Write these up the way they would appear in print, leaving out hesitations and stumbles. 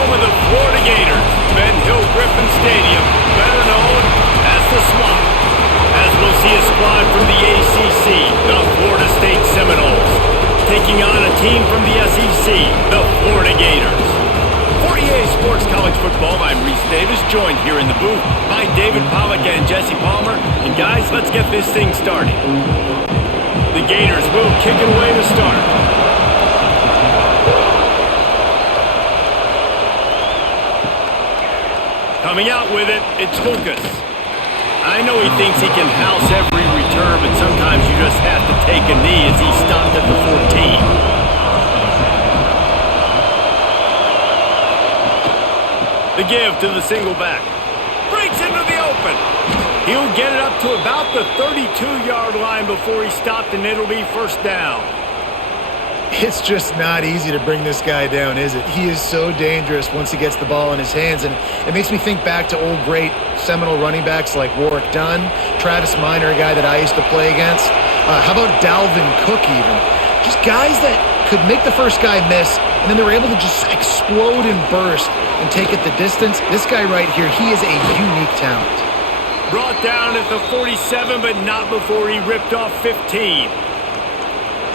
home of the Florida Gators, Ben Hill Griffin Stadium, better known as the Swamp. As we'll see a squad from the ACC, the Florida State Seminoles, taking on a team from the SEC, the Florida Gators. For EA Sports College Football, I'm Reese Davis, joined here in the booth by David Pollack and Jesse Palmer. And guys, let's get this thing started. The Gators will kick it away to start. Coming out with it, it's Lucas. I know he thinks he can house every return, but sometimes you just have to take a knee as he stopped at the 14. The give to the single back. Breaks into the open. He'll get it up to about the 32-yard line before he stopped, and it'll be first down. It's just not easy to bring this guy down, is it? He is so dangerous once he gets the ball in his hands, and it makes me think back to old great Seminole running backs like Warwick Dunn, Travis Minor, a guy that I used to play against. How about Dalvin Cook even? Just guys that could make the first guy miss, and then they were able to just explode and burst and take it the distance. This guy right here, he is a unique talent. Brought down at the 47, but not before he ripped off 15.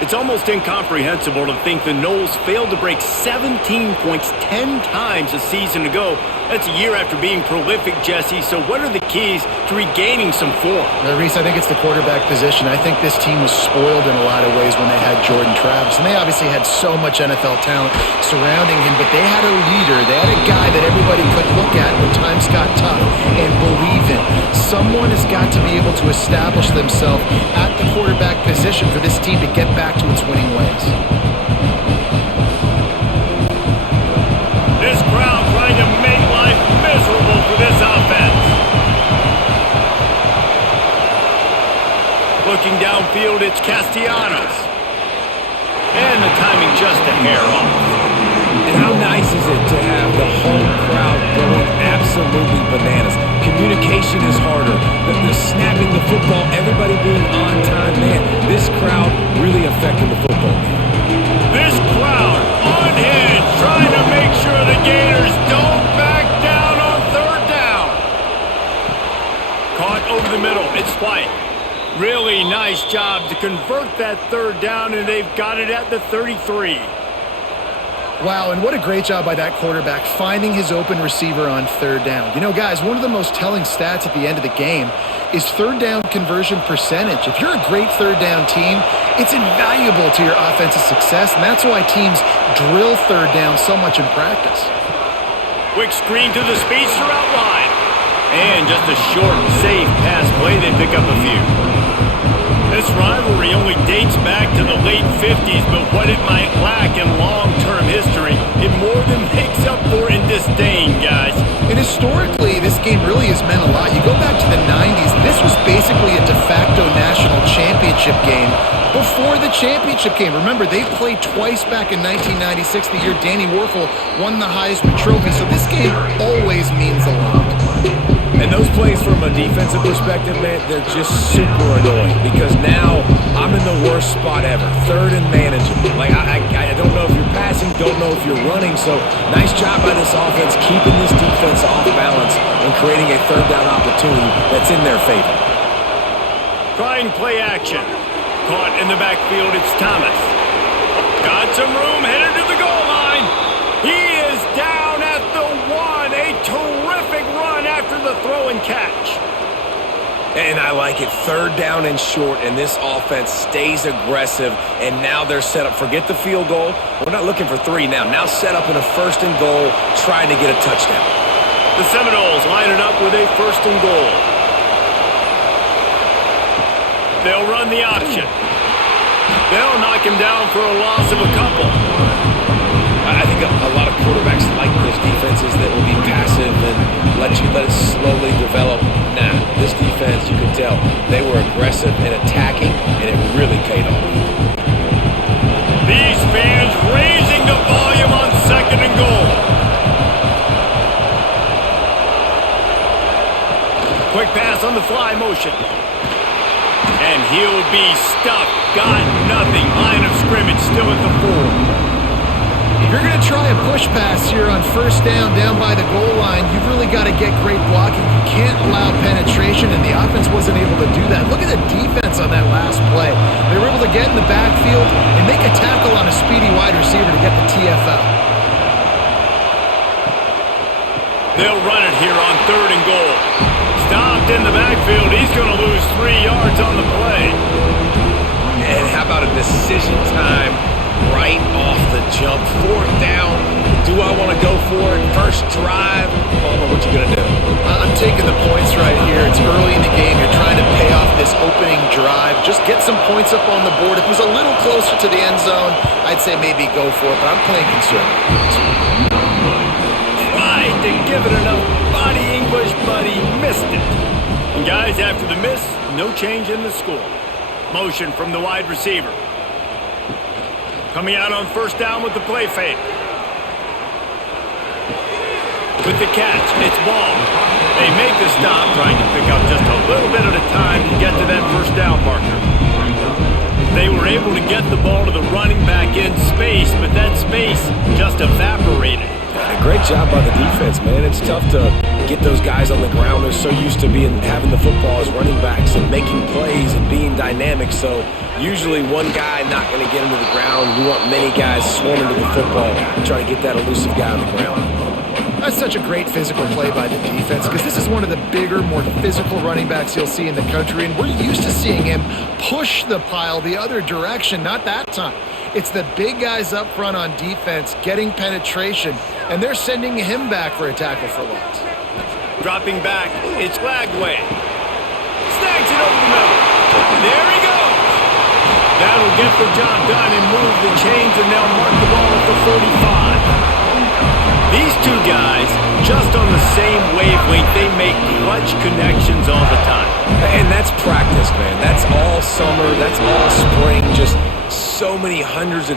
It's almost incomprehensible to think the Noles failed to break 17 points 10 times a season ago. That's a year after being prolific, Jesse. So what are the keys to regaining some form? Reese, I think it's the quarterback position. I think this team was spoiled in a lot of ways when they had Jordan Travis. And they obviously had so much NFL talent surrounding him, but they had a leader. They had a guy that everybody could look at when times got tough and believe in. Someone has got to be able to establish themselves at the quarterback position for this team to get back to its winning ways. This crowd trying to make life miserable for this offense. Looking downfield, it's Castellanos. And the timing just a hair off. And how nice is it to have the whole crowd going absolutely bananas? Communication is harder. The snapping the football, everybody being on time, man. This crowd really affected the football game. This crowd on edge, trying to make sure the Gators don't back down on third down. Caught over the middle, it's White. Really nice job to convert that third down, and they've got it at the 33. Wow, and what a great job by that quarterback finding his open receiver on third down. You know, guys, one of the most telling stats at the end of the game is third down conversion percentage. If you're a great third down team, it's invaluable to your offensive success, and that's why teams drill third down so much in practice. Quick screen to the speedster outline. And just a short, safe pass play, they pick up a few. This rivalry only dates back to the late 50s, but what it might lack in long-term history, it more than makes up for in disdain, guys. And historically, this game really has meant a lot. You go back to the 90s, this was basically a de facto national championship game before the championship game. Remember, they played twice back in 1996, the year Danny Werfel won the Heisman Trophy, so this game always means a lot. And those plays from a defensive perspective, man, they're just super annoying because now I'm in the worst spot ever. Third and manageable. Like, I don't know if you're passing, don't know if you're running. So nice job by this offense keeping this defense off balance and creating a third down opportunity that's in their favor. Trying play action. Caught in the backfield, it's Thomas. Got some room, headed to the goal line. He is down at the 1. A terrific run after the throw and catch. And I like it. Third down and short, and this offense stays aggressive, and now they're set up. Forget the field goal. We're not looking for 3 now. Now set up in a first and goal, trying to get a touchdown. The Seminoles line it up with a first and goal. They'll run the option. They'll knock him down for a loss of a couple. I think a lot of quarterbacks like those defenses that will be passive and let it slowly develop. Nah, this defense, you can tell, they were aggressive and attacking, and it really paid off. These fans raising the volume on second and goal. Quick pass on the fly motion. And he'll be stuffed. Got nothing. Line of scrimmage still at the 4. If you're going to try a push pass here on first down by the goal line, you've really got to get great blocking. You can't allow penetration, and the offense wasn't able to do that. Look at the defense on that last play. They were able to get in the backfield and make a tackle on a speedy wide receiver to get the TFL. They'll run it here on 3rd and goal. Stopped in the backfield. He's going to lose 3 yards on the play. And how about a decision time right off the jump? 4th down. Do I want to go for it? First drive. Palmer, what you going to do? I'm taking the points right here. It's early in the game. You're trying to pay off this opening drive. Just get some points up on the board. If it was a little closer to the end zone, I'd say maybe go for it, but I'm playing conservative. Tried to give it enough body English, but he missed it. And guys, after the miss, no change in the score. Motion from the wide receiver. Coming out on first down with the play fake. With the catch, it's ball. They make the stop, trying to pick up just a little bit at a time to get to that first down marker. They were able to get the ball to the running back in space, but that space just evaporated. Great job by the defense, man. It's tough to get those guys on the ground. They're so used to having the football as running backs and making plays and being dynamic. So usually one guy not going to get into the ground. You want many guys swarming to the football, trying to get that elusive guy on the ground. That's such a great physical play by the defense because this is one of the bigger, more physical running backs you'll see in the country, and we're used to seeing him push the pile the other direction. Not that time. It's the big guys up front on defense getting penetration, and they're sending him back for a tackle for loss. Dropping back, it's Lagway. Snags it over the middle. There he goes. That'll get the job done and move the chains, and they'll mark the ball at the 45. These two guys, just on the same wavelength, they make clutch connections all the time. And that's practice, man. That's all summer. That's all spring. Just so many hundreds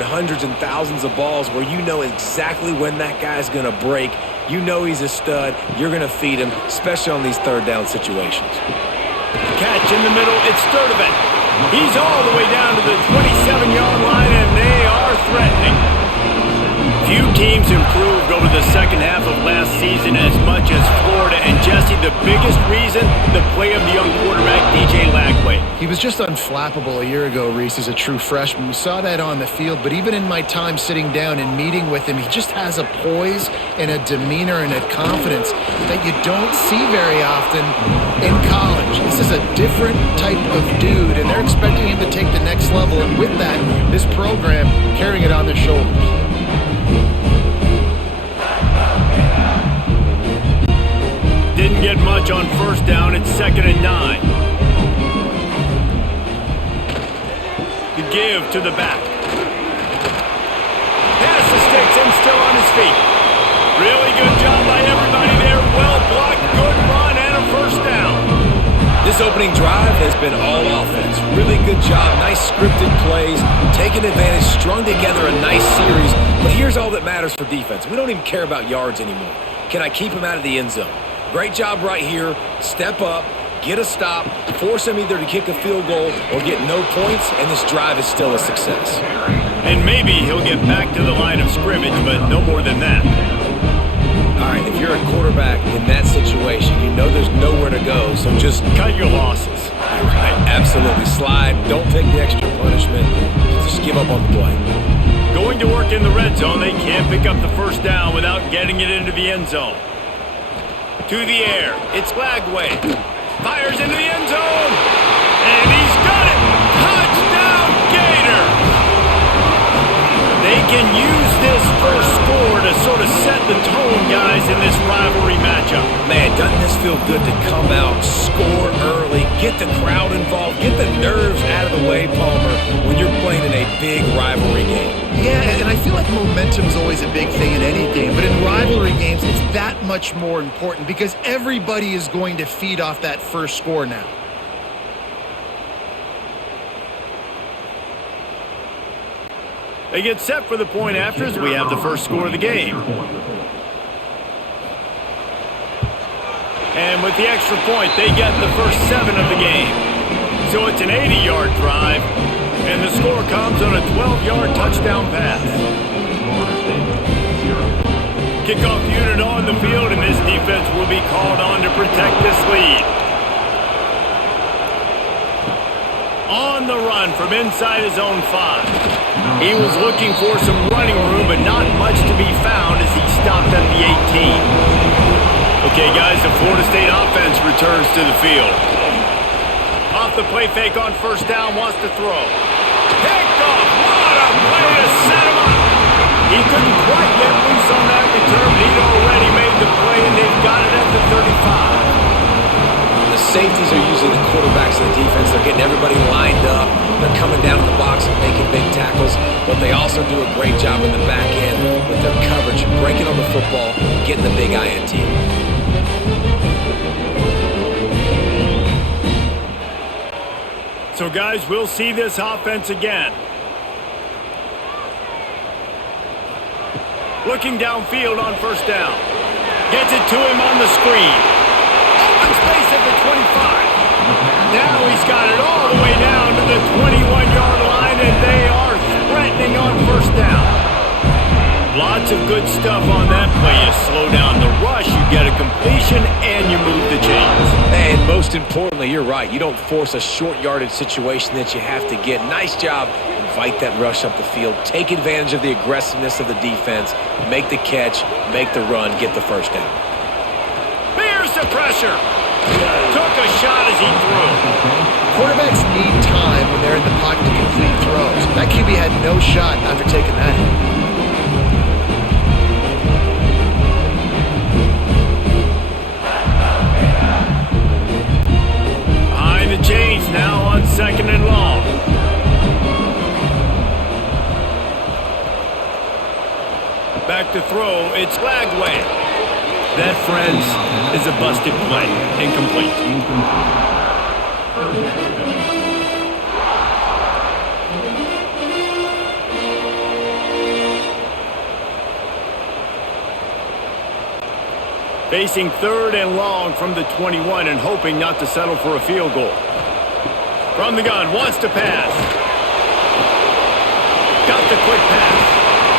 and thousands of balls where you know exactly when that guy's going to break. You know he's a stud. You're going to feed him, especially on these 3rd down situations. Catch in the middle. It's Sturdivant. He's all the way down to the 27-yard line, and they are threatening. Few teams improved over the second half of last season as much as Florida. And Jesse, the biggest reason, the play of the young quarterback, DJ Lagway. He was just unflappable a year ago, Reese, as a true freshman. We saw that on the field, but even in my time sitting down and meeting with him, he just has a poise and a demeanor and a confidence that you don't see very often in college. This is a different type of dude, and they're expecting him to take the next level. And with that, this program carrying it on their shoulders. Didn't get much on first down. It's 2nd and 9. The give to the back. Pass the sticks and still on his feet. Really good job by everybody there. Well blocked, good run, and a first down. This opening drive has been all offense. Really good job. Nice scripted plays. Taking advantage. Strung together a nice series. But here's all that matters for defense. We don't even care about yards anymore. Can I keep him out of the end zone? Great job right here. Step up, get a stop, force him either to kick a field goal or get no points, and this drive is still a success. And maybe he'll get back to the line of scrimmage, but no more than that. All right, if you're a quarterback in that situation, you know there's nowhere to go, so just cut your losses. Right, absolutely. Slide. Don't take the extra punishment. Just give up on the play. Going to work in the red zone, they can't pick up the first down without getting it into the end zone. To the air, it's Lagway. Fires into the end zone, and he's got it! Touchdown, Gators! They can use this first score to sort of set the tone, guys, in this rivalry matchup. Man, doesn't this feel good to come out, score early, get the crowd involved, get the nerves out of the way, Palmer, when you're playing in a big rivalry game? Yeah, and I feel like momentum is always a big thing in any game, but in rivalry games, it's that much more important because everybody is going to feed off that first score now. They get set for the point after as we have the first score of the game. And with the extra point, they get the first 7 of the game. So it's an 80-yard drive, and the score comes on a 12-yard touchdown pass. Kickoff unit on the field, and this defense will be called on to protect this lead. On the run from inside his own 5. He was looking for some running room, but not much to be found as he stopped at the 18. Okay, guys, the Florida State offense returns to the field. Off the play fake on first down, wants to throw. Picked off! What a play to set him up! He couldn't quite get loose on that return, but he'd already made the play, and they've got it at the 35. The safeties are usually the quarterbacks of the defense. They're getting everybody lined up. They're coming down in the box and making big tackles, but they also do a great job in the back end with their coverage, breaking on the football, getting the big INT. So, guys, we'll see this offense again. Looking downfield on first down. Gets it to him on the screen. Open space at the 25. Now he's got it all the way down to the 21-yard line, and they are threatening on first down. Lots of good stuff on that play. You slow down the rush, you get a completion, and you move the chains. And most importantly, you're right. You don't force a short yardage situation that you have to get. Nice job. Invite that rush up the field. Take advantage of the aggressiveness of the defense. Make the catch, make the run, get the first down. Here's the pressure. Took a shot as he threw. Quarterbacks need time when they're in the pocket to complete throws. That QB had no shot after taking that hit. Behind the chains now on second and long. Back to throw, it's Lagway. That, friends, is a busted play. Incomplete. Facing third and long from the 21 and hoping not to settle for a field goal. From the gun, wants to pass. Got the quick pass.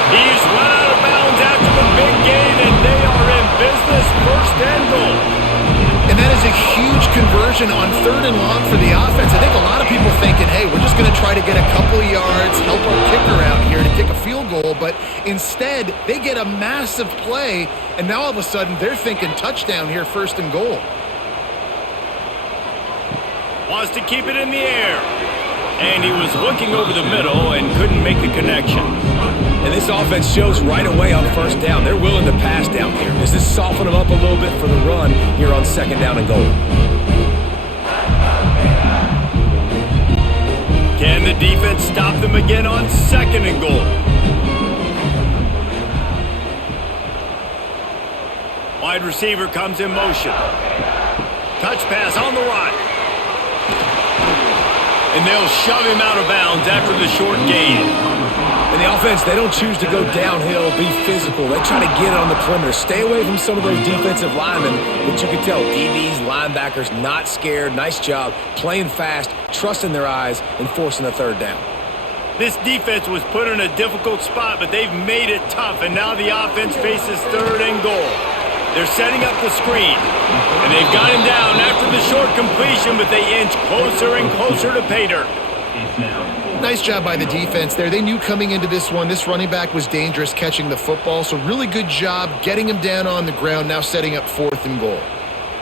He's run out of bounds after the big gain, and they are in business, first and goal. And that is a huge conversion on third and long for the offense. I think a lot of people thinking, hey, we're just going to try to get a couple of yards, help our kicker out here to kick a field goal. But instead, they get a massive play, and now all of a sudden they're thinking touchdown here, first and goal. Wants to keep it in the air. And he was looking over the middle and couldn't make the connection. And this offense shows right away on first down. They're willing to pass down here. Does this soften them up a little bit for the run here on second down and goal? Can the defense stop them again on second and goal? Wide receiver comes in motion. Touch pass on the run. And they'll shove him out of bounds after the short gain. And the offense, they don't choose to go downhill, be physical. They try to get it on the perimeter. Stay away from some of those defensive linemen, but you can tell DBs, linebackers, not scared. Nice job playing fast, trusting their eyes, and forcing the third down. This defense was put in a difficult spot, but they've made it tough, and now the offense faces third and goal. They're setting up the screen, and they've got him down after the short completion, but they inch closer and closer to pay dirt. Nice job by the defense there. They knew coming into this one, this running back was dangerous catching the football, so really good job getting him down on the ground, now setting up fourth and goal.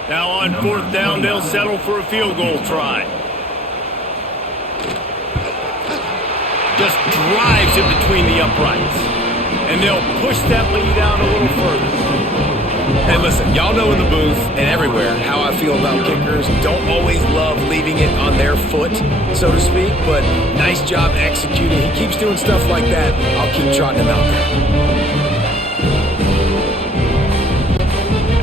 Now on fourth down, they'll settle for a field goal try. Just drives it between the uprights, and they'll push that lead out a little further. And listen, y'all know in the booth and everywhere how I feel about kickers. Don't always love leaving it on their foot, so to speak, but nice job executing. He keeps doing stuff like that. I'll keep trotting him out there.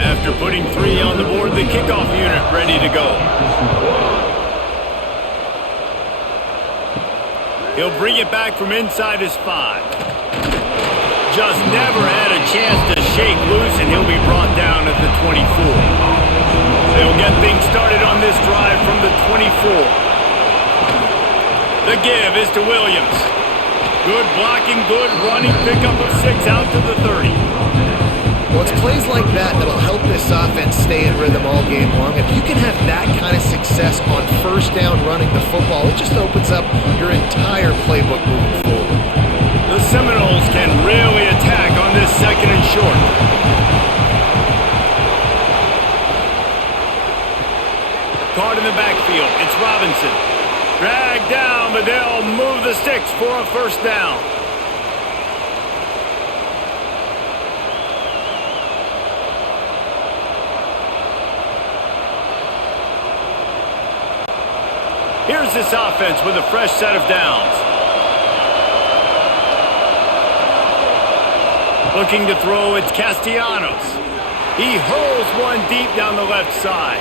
After putting 3 on the board, the kickoff unit ready to go. He'll bring it back from inside his 5. Just never had a chance to shake loose, and he'll be brought down at the 24. They'll get things started on this drive from the 24. The give is to Williams. Good blocking, good running, pickup of 6 out to the 30. Well, it's plays like that that'll help this offense stay in rhythm all game long. If you can have that kind of success on first down running the football, it just opens up your entire playbook moving forward. The Seminoles can really attack on this 2nd and short. Caught in the backfield, it's Robinson. Dragged down, but they'll move the sticks for a first down. Here's this offense with a fresh set of downs. Looking to throw, it's Castellanos. He hurls one deep down the left side.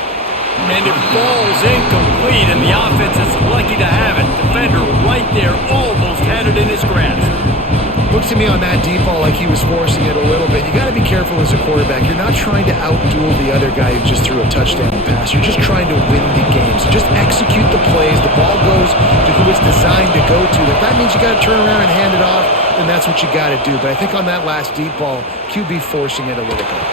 And it falls incomplete, and the offense is lucky to have it. Defender right there almost had it in his grasp. Looks to me on that deep ball like he was forcing it a little bit. You got to be careful as a quarterback. You're not trying to outduel the other guy who just threw a touchdown pass. You're just trying to win the game. So just execute the plays. The ball goes to who it's designed to go to. If that means you got to turn around and hand it off, then that's what you got to do. But I think on that last deep ball, QB forcing it a little bit.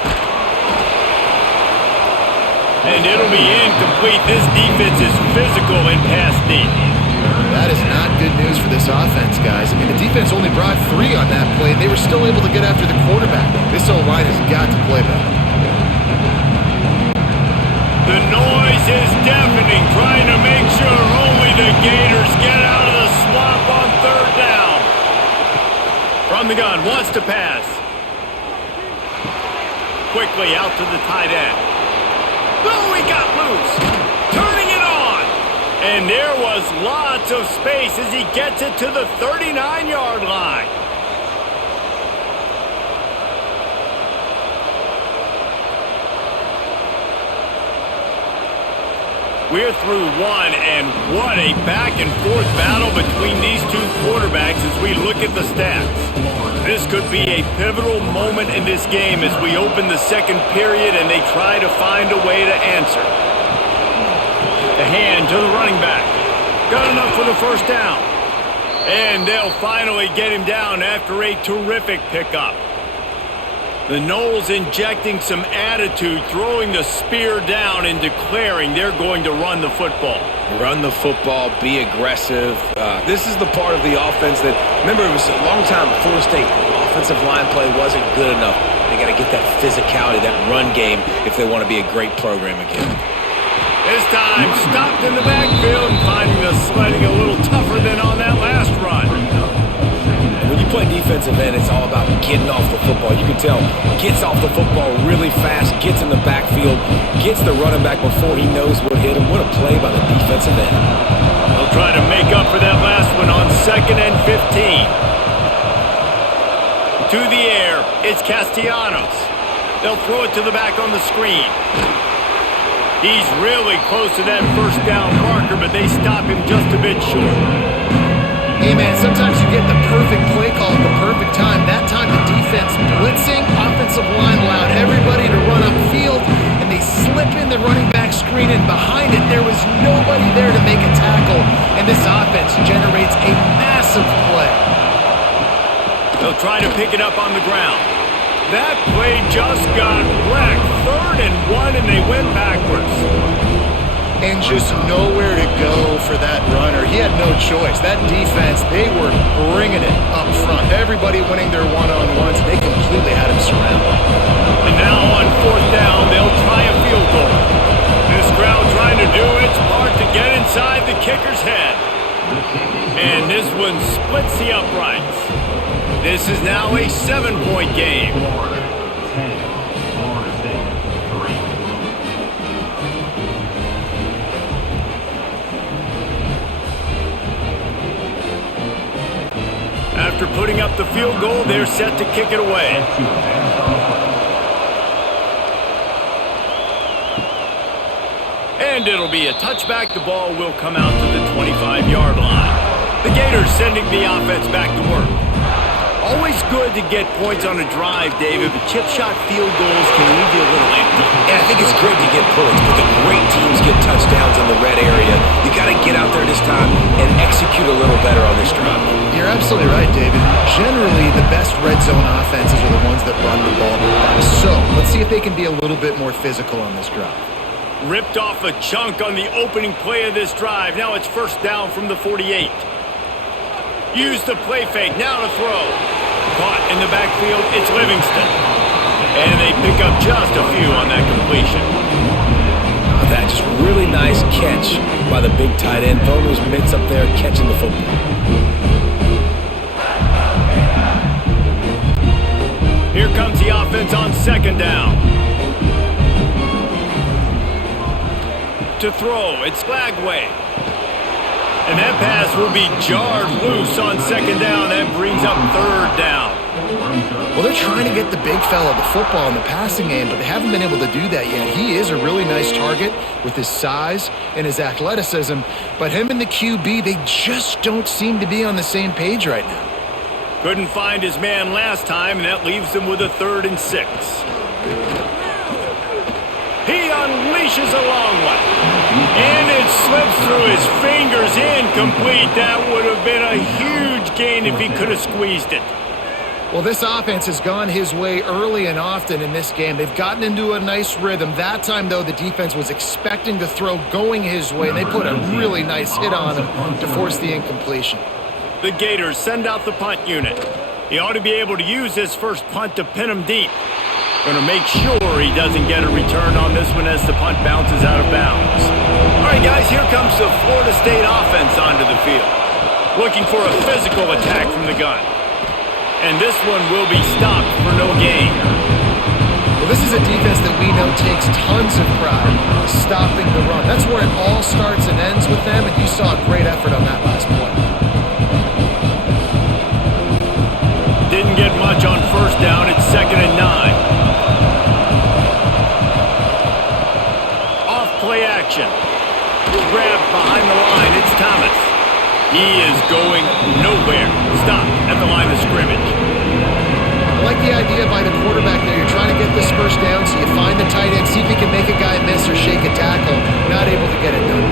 And it'll be incomplete. This defense is physical in pass deep. That is not good news for this offense, guys. I mean, the defense only brought 3 on that play, and they were still able to get after the quarterback. This O-line has got to play better. The noise is deafening, trying to make sure only the Gators get out of the swamp on 3rd down. From the gun, wants to pass. Quickly out to the tight end. Oh, he got loose. Turning it on. And there was lots of space as he gets it to the 39-yard line. We're through 1, and what a back-and-forth battle between these two quarterbacks as we look at the stats. This could be a pivotal moment in this game as we open the 2nd period and they try to find a way to answer. The hand to the running back. Got enough for the first down. And they'll finally get him down after a terrific pickup. The Noles injecting some attitude, throwing the spear down and declaring they're going to run the football. Run the football, be aggressive. This is the part of the offense that, remember, it was a long time Florida State offensive line play wasn't good enough. They got to get that physicality, that run game, if they want to be a great program again. This time, stopped in the backfield and finding the sledding a little tougher than on that last run. When you play defensive end, it's all about getting off the football. You can tell, gets off the football really fast, gets in the backfield, gets the running back before he knows what hit him. What a play by the defensive end. They'll try to make up for that last one on 2nd and 15. To the air, it's Castellanos. They'll throw it to the back on the screen. He's really close to that first down marker, but they stop him just a bit short. Hey, man, sometimes you get the perfect play call at the perfect time. That time the defense blitzing, offensive line allowed everybody to run upfield, and they slip in the running back screen, and behind it there was nobody there to make a tackle, and this offense generates a massive play. They'll try to pick it up on the ground. That play just got wrecked. 3rd and 1, and they went backwards. And just nowhere to go for that runner. He had no choice. That defense, they were bringing it up front. Everybody winning their one-on-ones. They completely had him surrounded. And now on 4th down, they'll try a field goal. This crowd trying to do its part to get inside the kicker's head. And this one splits the uprights. This is now a 7-point game. After putting up the field goal, they're set to kick it away. And it'll be a touchback. The ball will come out to the 25-yard line. The Gators sending the offense back to work. Always good to get points on a drive, David, but chip shot field goals can leave you a little empty. And I think it's great to get points, but the great teams get touchdowns in the red area. You got to get out there this time and execute a little better on this drive. you're absolutely right, David. Generally, the best red zone offenses are the ones that run the ball best. So let's see if they can be a little bit more physical on this drive. Ripped off a chunk on the opening play of this drive. Now it's first down from the 48. Use the play fake. Now to throw. Caught in the backfield. It's Livingston. And they pick up just a few on that completion. That just really nice catch by the big tight end. Throwing his mitts up there, catching the football. Here comes the offense on second down. To throw, it's Flagway. And that pass will be jarred loose on second down. That brings up third down. Well, they're trying to get the big fella the football in the passing game, but they haven't been able to do that yet. He is a really nice target with his size and his athleticism, but him and the QB, they just don't seem to be on the same page right now. Couldn't find his man last time, and that leaves him with a 3rd and 6. He unleashes a long one. And it slips through his fingers, incomplete. That would have been a huge gain if he could have squeezed it. Well, this offense has gone his way early and often in this game. They've gotten into a nice rhythm. That time, though, the defense was expecting the throw going his way, and they put a really nice hit on him to force the incompletion. The Gators send out the punt unit. He ought to be able to use his first punt to pin him deep. Going to make sure he doesn't get a return on this one as the punt bounces out of bounds. All right, guys, here comes the Florida State offense onto the field. Looking for a physical attack from the gun. And this one will be stopped for no gain. Well, this is a defense that we know takes tons of pride stopping the run. That's where it all starts and ends with them, and you saw a great effort on that last play. Didn't get much on first down. It's 2nd and 9. Play action. Grab behind the line. It's Thomas. He is going nowhere. Stop at the line of scrimmage. I like the idea by the quarterback there. You're trying to get this first down, so you find the tight end, see if he can make a guy miss or shake a tackle. Not able to get it done.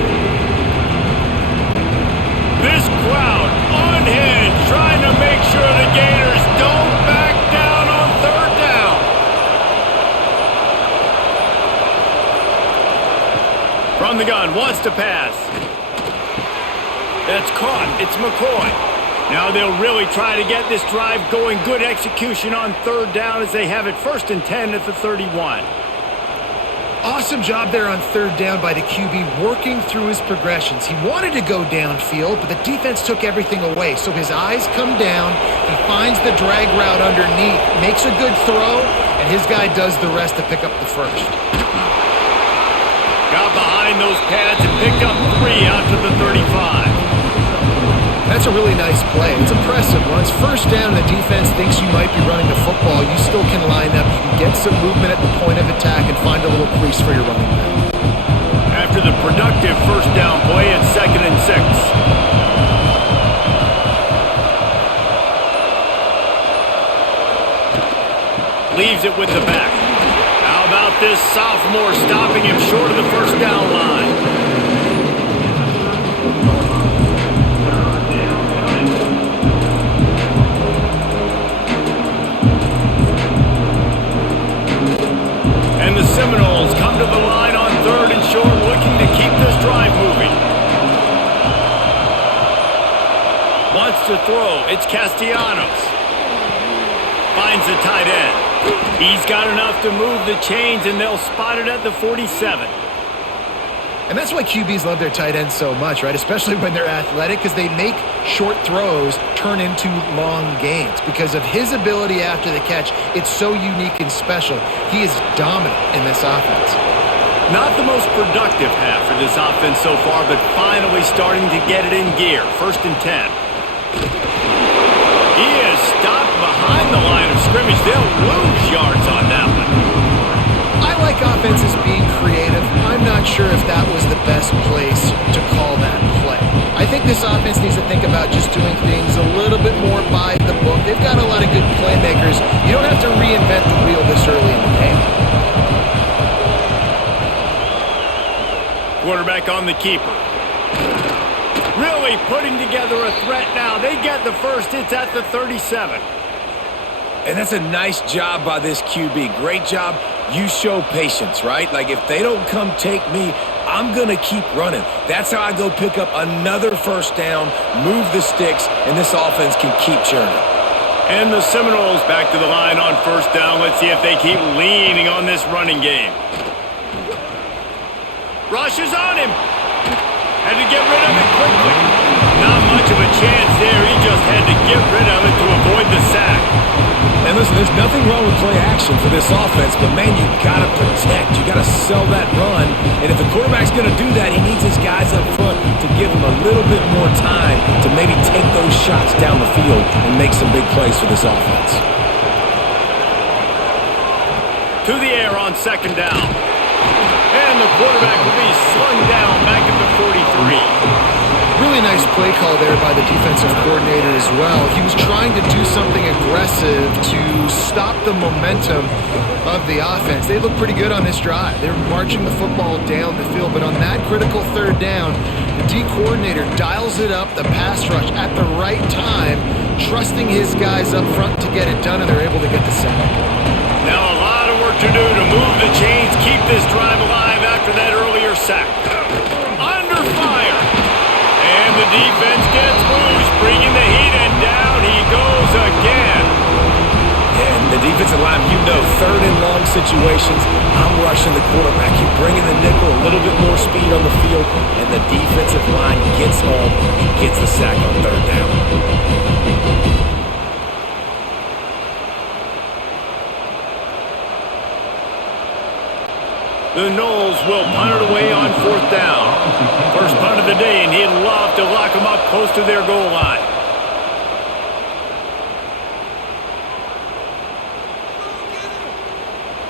This crowd unhinged, trying to make sure the Gators don't back down on third down. From the gun, wants to pass. That's caught. It's McCoy. Now they'll really try to get this drive going. Good execution on third down as they have it 1st and 10 at the 31. Awesome job there on third down by the QB, working through his progressions. He wanted to go downfield, but the defense took everything away. So his eyes come down, he finds the drag route underneath, makes a good throw, and his guy does the rest to pick up the first. Got behind those pads and picked up 3 out to the 35. That's a really nice play. It's impressive. When it's first down and the defense thinks you might be running the football, you still can line up. You can get some movement at the point of attack and find a little crease for your running back. After the productive first down play, it's 2nd and 6. Leaves it with the back. How about this sophomore stopping him short of the first down line? And the Seminoles come to the line on 3rd and short, looking to keep this drive moving. Wants to throw. It's Castellanos. Finds the tight end. He's got enough to move the chains, and they'll spot it at the 47. And that's why QBs love their tight ends so much, right? Especially when they're athletic, because they make short throws turn into long gains. Because of his ability after the catch, it's so unique and special. He is dominant in this offense. Not the most productive half for this offense so far, but finally starting to get it in gear. 1st and 10. He is stopped behind the line of scrimmage. They'll lose yards on that one. I like offenses being creative. I'm not sure if that was the best place to call that play. I think this offense needs to think about just doing things a little bit more by the book. They've got a lot of good playmakers. You don't have to reinvent the wheel this early in the game. Quarterback on the keeper. Real really putting together a threat now. They get the first. It's at the 37. And that's a nice job by this QB. Great job. You show patience, right? Like, if they don't come take me, I'm going to keep running. That's how I go pick up another first down, move the sticks, and this offense can keep churning. And the Seminoles back to the line on first down. Let's see if they keep leaning on this running game. Rush is on him. Had to get rid of it quickly. Not much of a chance there. He just had to get rid of it to avoid the sack. And listen, there's nothing wrong with play action for this offense, but man, you got to protect. You got to sell that run. And if the quarterback's going to do that, he needs his guys up front to give him a little bit more time to maybe take those shots down the field and make some big plays for this offense. To the air on second down. And the quarterback will be slung down back at the 43. Really nice play call there by the defensive coordinator as well. He was trying to do something aggressive to stop the momentum of the offense. They look pretty good on this drive. They're marching the football down the field, but on that critical third down, the D coordinator dials it up, the pass rush at the right time, trusting his guys up front to get it done, and they're able to get the sack. Now a lot of work to do to move the chains, keep this drive alive after that earlier sack. Under fire. And the defense gets loose, bringing the heat, and down he goes again. And the defensive line, you know, third and long situations, I'm rushing the quarterback. You're bringing the nickel, a little bit more speed on the field, and the defensive line gets home and gets the sack on third down. The Noles will punt it away on fourth down. First punt of the day, and he'd love to lock them up close to their goal line.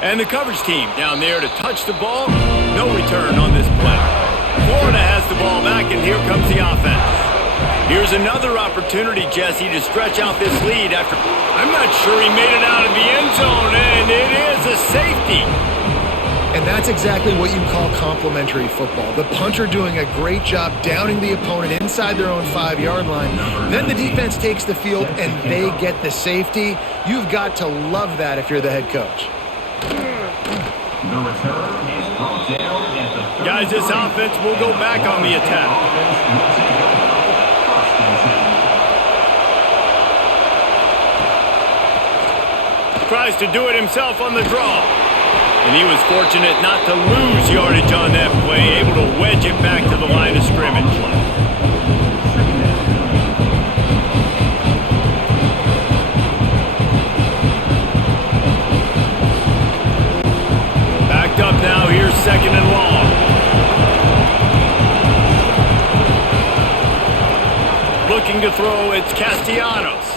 And the coverage team down there to touch the ball. No return on this play. Florida has the ball back, and here comes the offense. Here's another opportunity, Jesse, to stretch out this lead after... I'm not sure he made it out of the end zone, and it is a safety. And that's exactly what you call complementary football. The punter doing a great job downing the opponent inside their own 5-yard line. Then the defense takes the field and they get the safety. You've got to love that if you're the head coach. Guys, this offense will go back on the attack. Tries to do it himself on the draw. And he was fortunate not to lose yardage on that play, able to wedge it back to the line of scrimmage. Backed up now, here's second and long. Looking to throw, it's Castellanos.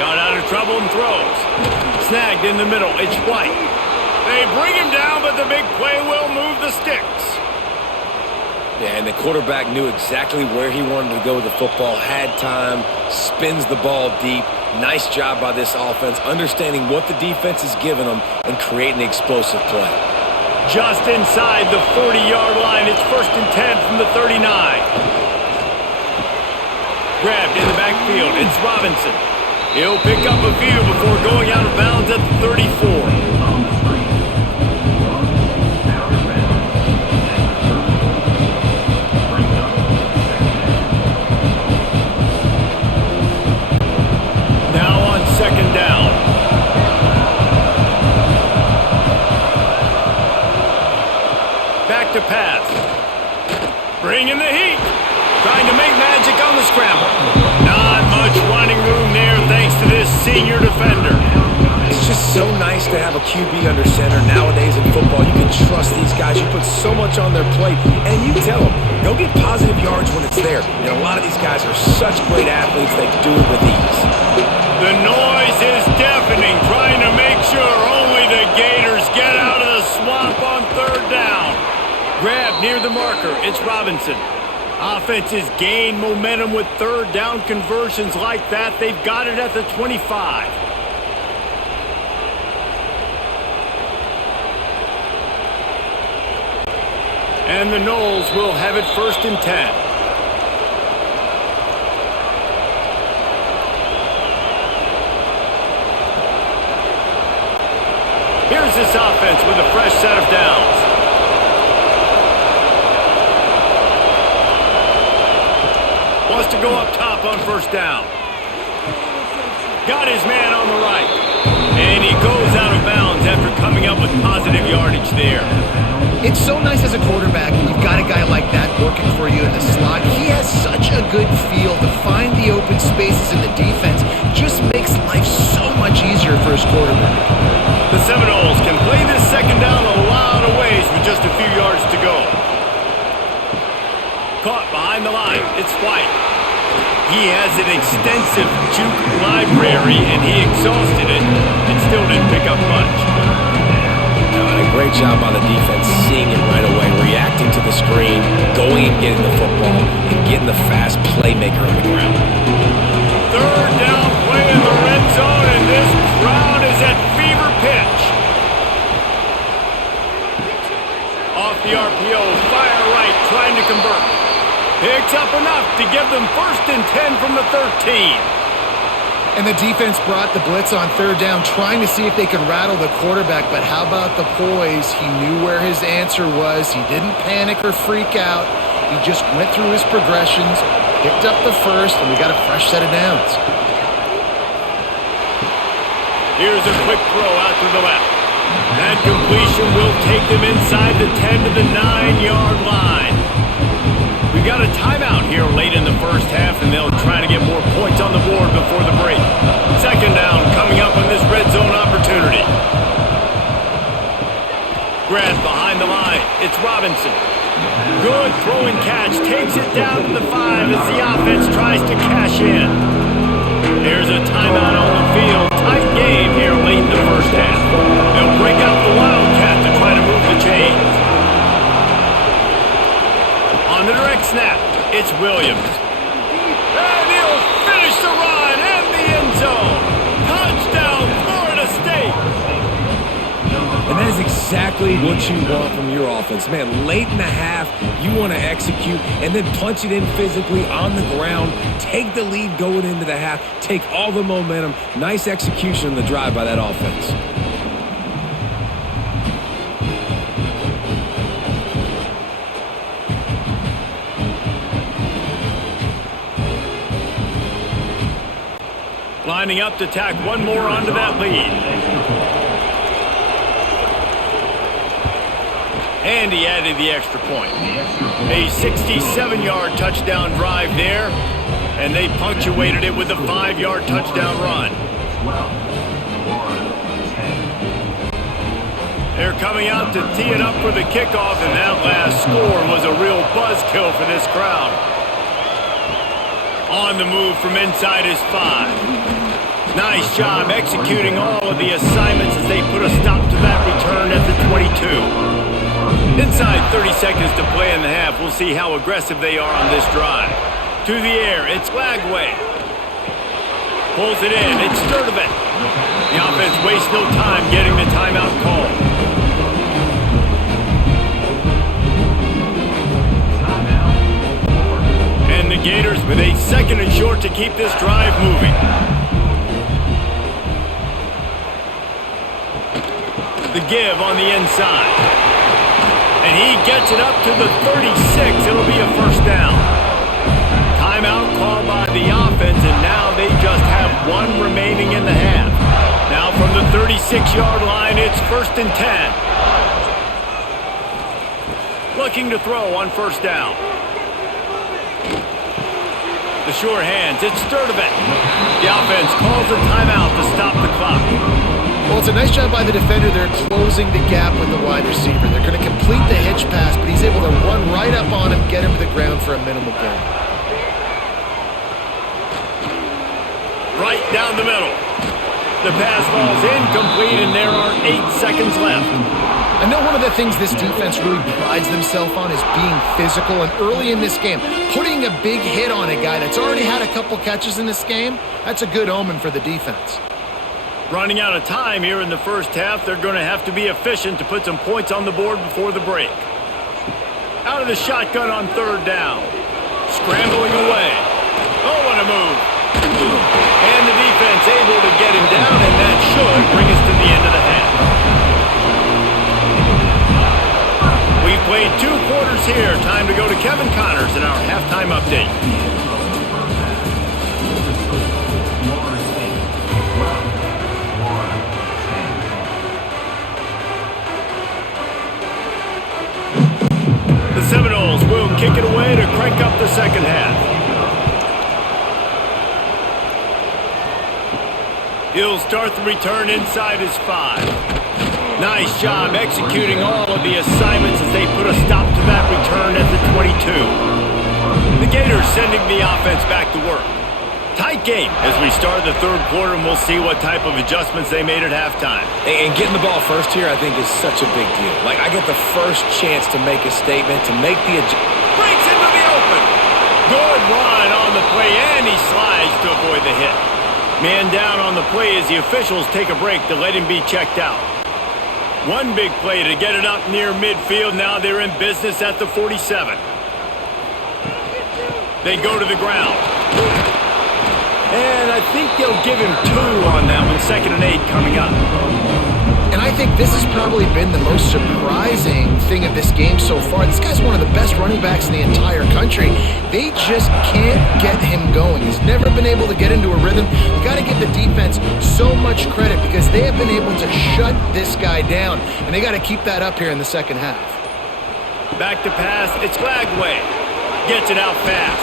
Got out of trouble and throws. Snagged in the middle, it's White. They bring him down, but the big play will move the sticks. Yeah, and the quarterback knew exactly where he wanted to go with the football, had time, spins the ball deep. Nice job by this offense, understanding what the defense is giving them and creating an explosive play. Just inside the 40-yard line, it's 1st and 10 from the 39. Grabbed in the backfield, it's Robinson. He'll pick up a few before going out of bounds at the 34. Second down. Back to pass. Bringing the heat. Trying to make magic on the scramble. Not much running room there thanks to this senior defender. It's just so nice to have a QB under center nowadays in football. You can trust these guys. You put so much on their plate, and you tell them, go get positive yards when it's there. And a lot of these guys are such great athletes, they do it with ease. The noise is deafening, trying to make sure only the Gators get out of the swamp on third down. Grab near the marker, it's Robinson. Offenses gain momentum with third down conversions like that. They've got it at the 25. And the Noles will have it 1st and 10. Here's this offense with a fresh set of downs. Wants to go up top on first down. Got his man on the right. And he goes out of bounds after coming up with positive yardage there. It's so nice as a quarterback when you've got a guy like that working for you in the slot. He has such a good feel to find the open spaces in the defense. Just makes life so much easier for his quarterback. The Seminoles can play this second down a lot of ways with just a few yards to go. Caught behind the line. It's White. He has an extensive juke library, and he exhausted it and still didn't pick up much. A great job by the defense seeing it right away, reacting to the screen, going and getting the football, and getting the fast playmaker on the ground. Third down play in the red zone, and this crowd is at fever pitch. Off the RPO, fire right, trying to convert. Picks up enough to give them 1st and 10 from the 13. And the defense brought the blitz on third down, trying to see if they could rattle the quarterback. But how about the poise? He knew where his answer was. He didn't panic or freak out. He just went through his progressions, picked up the first, and we got a fresh set of downs. Here's a quick throw out to the left. That completion will take them inside the 10 to the 9-yard line. We've got a timeout here late in the first half, and they'll try to get more points on the board before the break. Second down coming up on this red zone opportunity. Grabbed behind the line. It's Robinson. Good throw and catch. Takes it down to the 5 as the offense tries to cash in. There's a timeout on the field. Tight game here late in the first half. They'll break out the Wildcat to try to move the chains. On the direct snap, it's Williams. And he'll finish the run in the end zone. Touchdown, Florida State. And that is exactly what you want from your offense. Man, late in the half, you want to execute and then punch it in physically on the ground, take the lead going into the half, take all the momentum. Nice execution on the drive by that offense. Lining up to tack one more onto that lead. And he added the extra point. A 67-yard touchdown drive there, and they punctuated it with a 5-yard touchdown run. They're coming out to tee it up for the kickoff, and that last score was a real buzzkill for this crowd. On the move from inside his 5. Nice job executing all of the assignments as they put a stop to that return at the 22. Inside 30 seconds to play in the half. We'll see how aggressive they are on this drive. To the air, it's Lagway. Pulls it in, it's Sturdivant. The offense wastes no time getting the timeout call. And the Gators with a 2nd and short to keep this drive moving. The give on the inside. And he gets it up to the 36. It'll be a first down. Timeout called by the offense, and now they just have one remaining in the half. Now from the 36-yard line, it's 1st and 10. Looking to throw on first down. The sure hands, it's Sturdivant. The offense calls a timeout to stop the clock. Well, it's a nice job by the defender. They're closing the gap with the wide receiver. They're going to complete the hitch pass, but he's able to run right up on him, get him to the ground for a minimal gain. Right down the middle. The pass falls incomplete, and there are 8 seconds left. I know one of the things this defense really prides themselves on is being physical, and early in this game, putting a big hit on a guy that's already had a couple catches in this game, that's a good omen for the defense. Running out of time here in the first half, they're going to have to be efficient to put some points on the board before the break. Out of the shotgun on third down. Scrambling away. Oh, what a move. And the defense able to get him down, and that should bring us to the end of the half. played 2 quarters here. Time to go to Kevin Connors in our halftime update. The Seminoles will kick it away to crank up the second half. He'll start the return inside his 5. Nice job executing all of the assignments as they put a stop to that return at the 22. The Gators sending the offense back to work. Tight game as we start the third quarter, and we'll see what type of adjustments they made at halftime. And getting the ball first here, I think, is such a big deal. Like, I get the first chance to make a statement, to make the breaks into the open. Good run on the play, and he slides to avoid the hit. Man down on the play as the officials take a break to let him be checked out. One big play to get it up near midfield. Now they're in business at the 47. They go to the ground. And I think they'll give him 2 on that one. 2nd and 8 coming up. And I think this has probably been the most surprising thing of this game so far. This guy's one of the best running backs in the entire country. They just can't get him going. He's never been able to get into a rhythm. You got to give the defense so much credit because they have been able to shut this guy down. And they got to keep that up here in the second half. Back to pass. It's Lagway. Gets it out fast.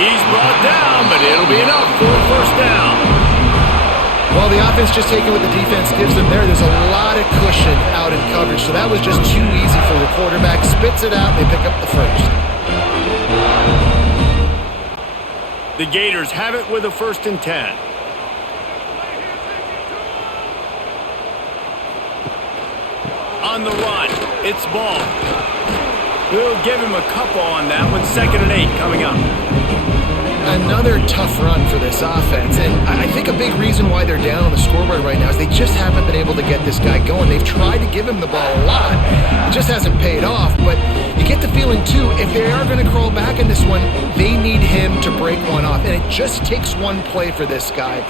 He's brought down, but it'll be enough for a first down. Well, the offense just taking what the defense gives them there. There's a lot of cushion out in coverage, so that was just too easy for the quarterback. Spits it out, they pick up the first. The Gators have it with a 1st and 10. On the run, it's Ball. We'll give him a couple on that one. 2nd and 8 coming up. Another tough run for this offense, and I think a big reason why they're down on the scoreboard right now is they just haven't been able to get this guy going. They've tried to give him the ball a lot. It just hasn't paid off, but you get the feeling, too, if they are going to crawl back in this one, they need him to break one off, and it just takes one play for this guy.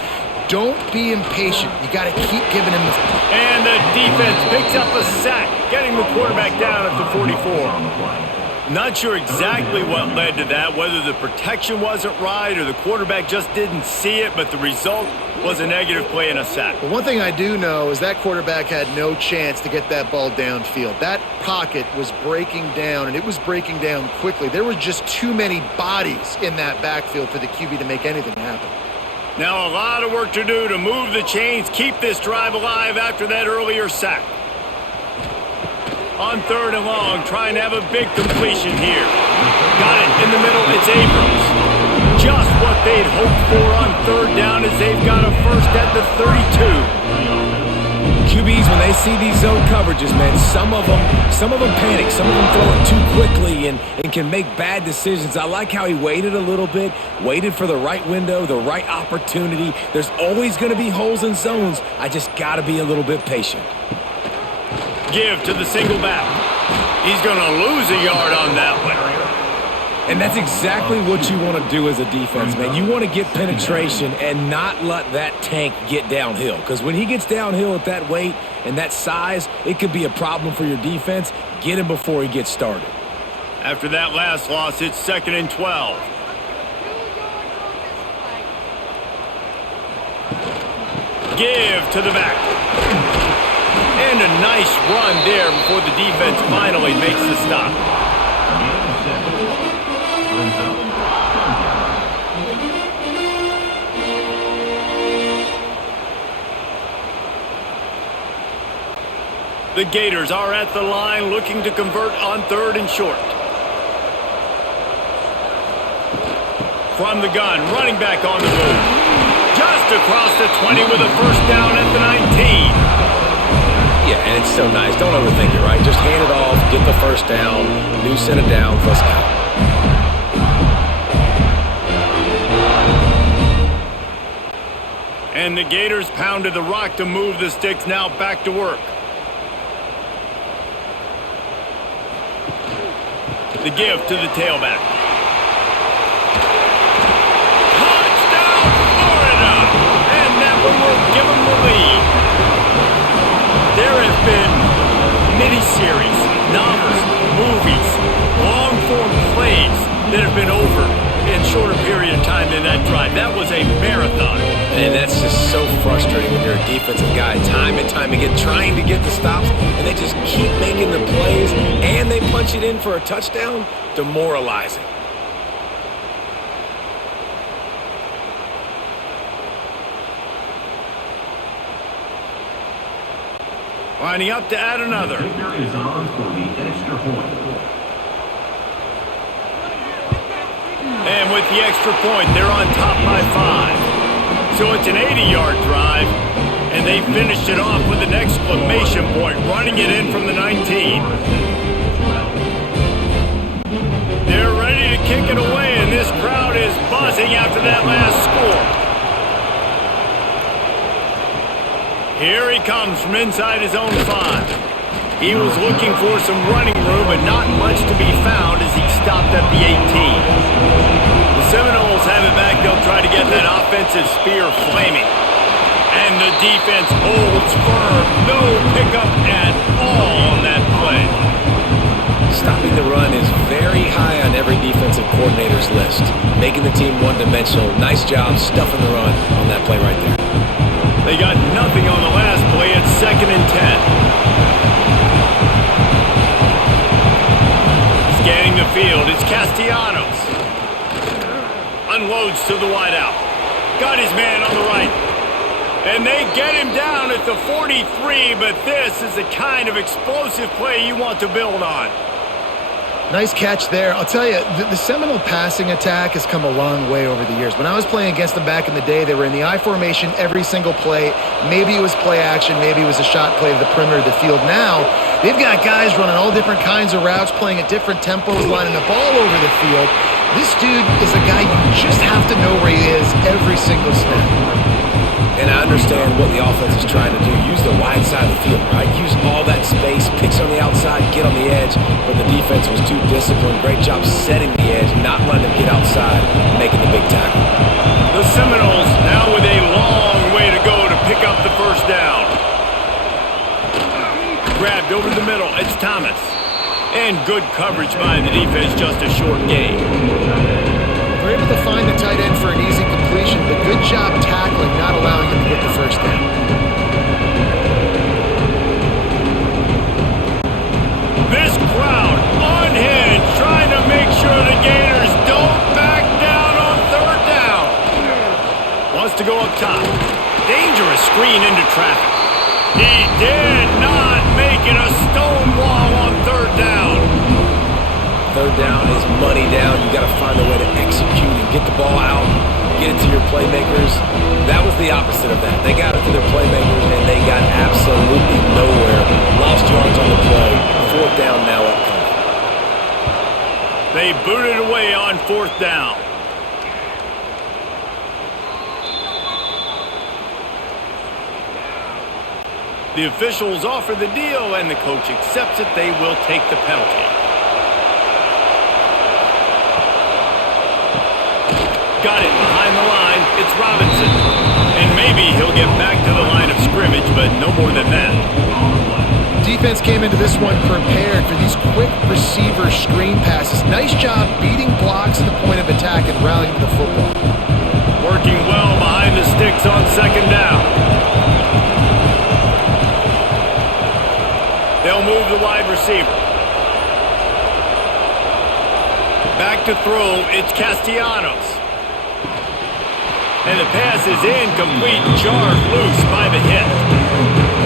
Don't be impatient. You got to keep giving him the... And the defense picks up a sack, getting the quarterback down at the 44. Not sure exactly what led to that, whether the protection wasn't right or the quarterback just didn't see it, but the result was a negative play and a sack. But one thing I do know is that quarterback had no chance to get that ball downfield. That pocket was breaking down, and it was breaking down quickly. There were just too many bodies in that backfield for the QB to make anything happen. Now a lot of work to do to move the chains, keep this drive alive after that earlier sack. On 3rd and long, trying to have a big completion here. Got it in the middle, it's Abrams. Just what they'd hoped for on 3rd down as they've got a first at the 32. QBs, when they see these zone coverages, man, some of them panic. Some of them throw it too quickly and can make bad decisions. I like how he waited a little bit, waited for the right window, the right opportunity. There's always going to be holes in zones. I just got to be a little bit patient. Give to the single back. He's going to lose a yard on that one. And that's exactly what you want to do as a defense, man. You want to get penetration and not let that tank get downhill. Because when he gets downhill at that weight and that size, it could be a problem for your defense. Get him before he gets started. After that last loss, it's 2nd and 12. Give to the back. And a nice run there before the defense finally makes the stop. The Gators are at the line looking to convert on 3rd and short. From the gun, running back on the move. Just across the 20 with a first down at the 19. Yeah, and it's so nice. Don't overthink it, right? Just hand it off, get the first down, new set of downs, let's go. And the Gators pounded the rock to move the sticks, now back to work. The give to the tailback. Touchdown, Florida! And that one will give them the lead. There have been mini-series, novels, movies, drive. That was a marathon. And that's just so frustrating when you're a defensive guy, time and time again, trying to get the stops, and they just keep making the plays, and they punch it in for a touchdown. Demoralizing. Lining up to add another. The kicker is on for the extra point. And with the extra point, they're on top by 5. So it's an 80-yard drive, and they finished it off with an exclamation point, running it in from the 19. They're ready to kick it away, and this crowd is buzzing after that last score. Here he comes from inside his own 5. He was looking for some running room, but not much to be found as he stopped at the 18. The Seminoles have it back. They'll try to get that offensive spear flaming. And the defense holds firm. No pickup at all on that play. Stopping the run is very high on every defensive coordinator's list. Making the team one-dimensional. Nice job stuffing the run on that play right there. They got nothing on the last play. It's 2nd and 10. Scanning the field, it's Castellanos. Unloads to the wideout. Got his man on the right. And they get him down at the 43, but this is the kind of explosive play you want to build on. Nice catch there. I'll tell you, the Seminole passing attack has come a long way over the years. When I was playing against them back in the day, they were in the I formation every single play. Maybe it was play action. Maybe it was a shot play to the perimeter of the field. Now, they've got guys running all different kinds of routes, playing at different tempos, lining the ball over the field. This dude is a guy you just have to know where he is every single snap. And I understand what the offense is trying to do. Use the wide side of the field, right? Use all that space, picks on the outside, get on the edge. But the defense was too disciplined. Great job setting the edge, not letting them get outside, making the big tackle. The Seminoles now with a long way to go to pick up the first down. Grabbed over the middle. It's Thomas. And good coverage by the defense, just a short gain. They're able to find the tight end for an easy completion, but good job tackling, not allowing him to get the first down. This crowd unhinged, trying to make sure the Gators don't back down on 3rd down. Wants to go up top. Dangerous screen into traffic. He did not make it a stone wall on 3rd down. 3rd down is money down. You got to find a way to execute and get the ball out, get it to your playmakers. That was the opposite of that. They got it to their playmakers, and they got absolutely nowhere. Lost yards on the play. 4th down now upcoming. They booted away on 4th down. The officials offer the deal, and the coach accepts it. They will take the penalty. Got it behind the line. It's Robinson. And maybe he'll get back to the line of scrimmage, but no more than that. Defense came into this one prepared for these quick receiver screen passes. Nice job beating blocks at the point of attack and rallying to the football. Working well behind the sticks on 2nd down. They'll move the wide receiver. Back to throw. It's Castellanos. And the pass is incomplete, jarred loose by the hit.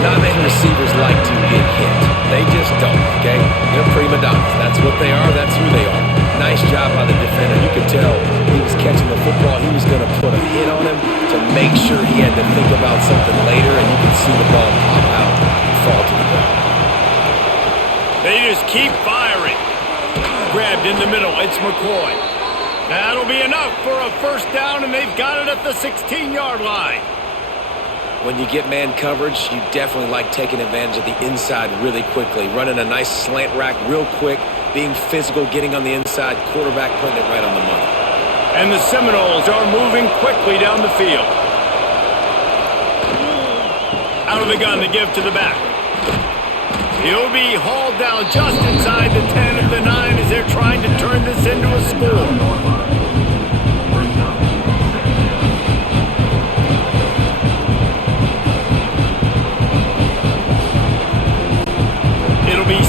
Not many receivers like to get hit. They just don't, okay? They're prima donnas. That's what they are. That's who they are. Nice job by the defender. You could tell he was catching the football. He was going to put a hit on him to make sure he had to think about something later, and you could see the ball pop out and fall to the ground. They just keep firing. Grabbed in the middle. It's McCoy. That'll be enough for a 1st down, and they've got it at the 16-yard line. When you get man coverage, you definitely like taking advantage of the inside really quickly, running a nice slant rack real quick, being physical, getting on the inside, quarterback putting it right on the money. And the Seminoles are moving quickly down the field. Out of the gun to give to the back. He'll be hauled down just inside the 10 of the 9 as they're trying to turn this into a score.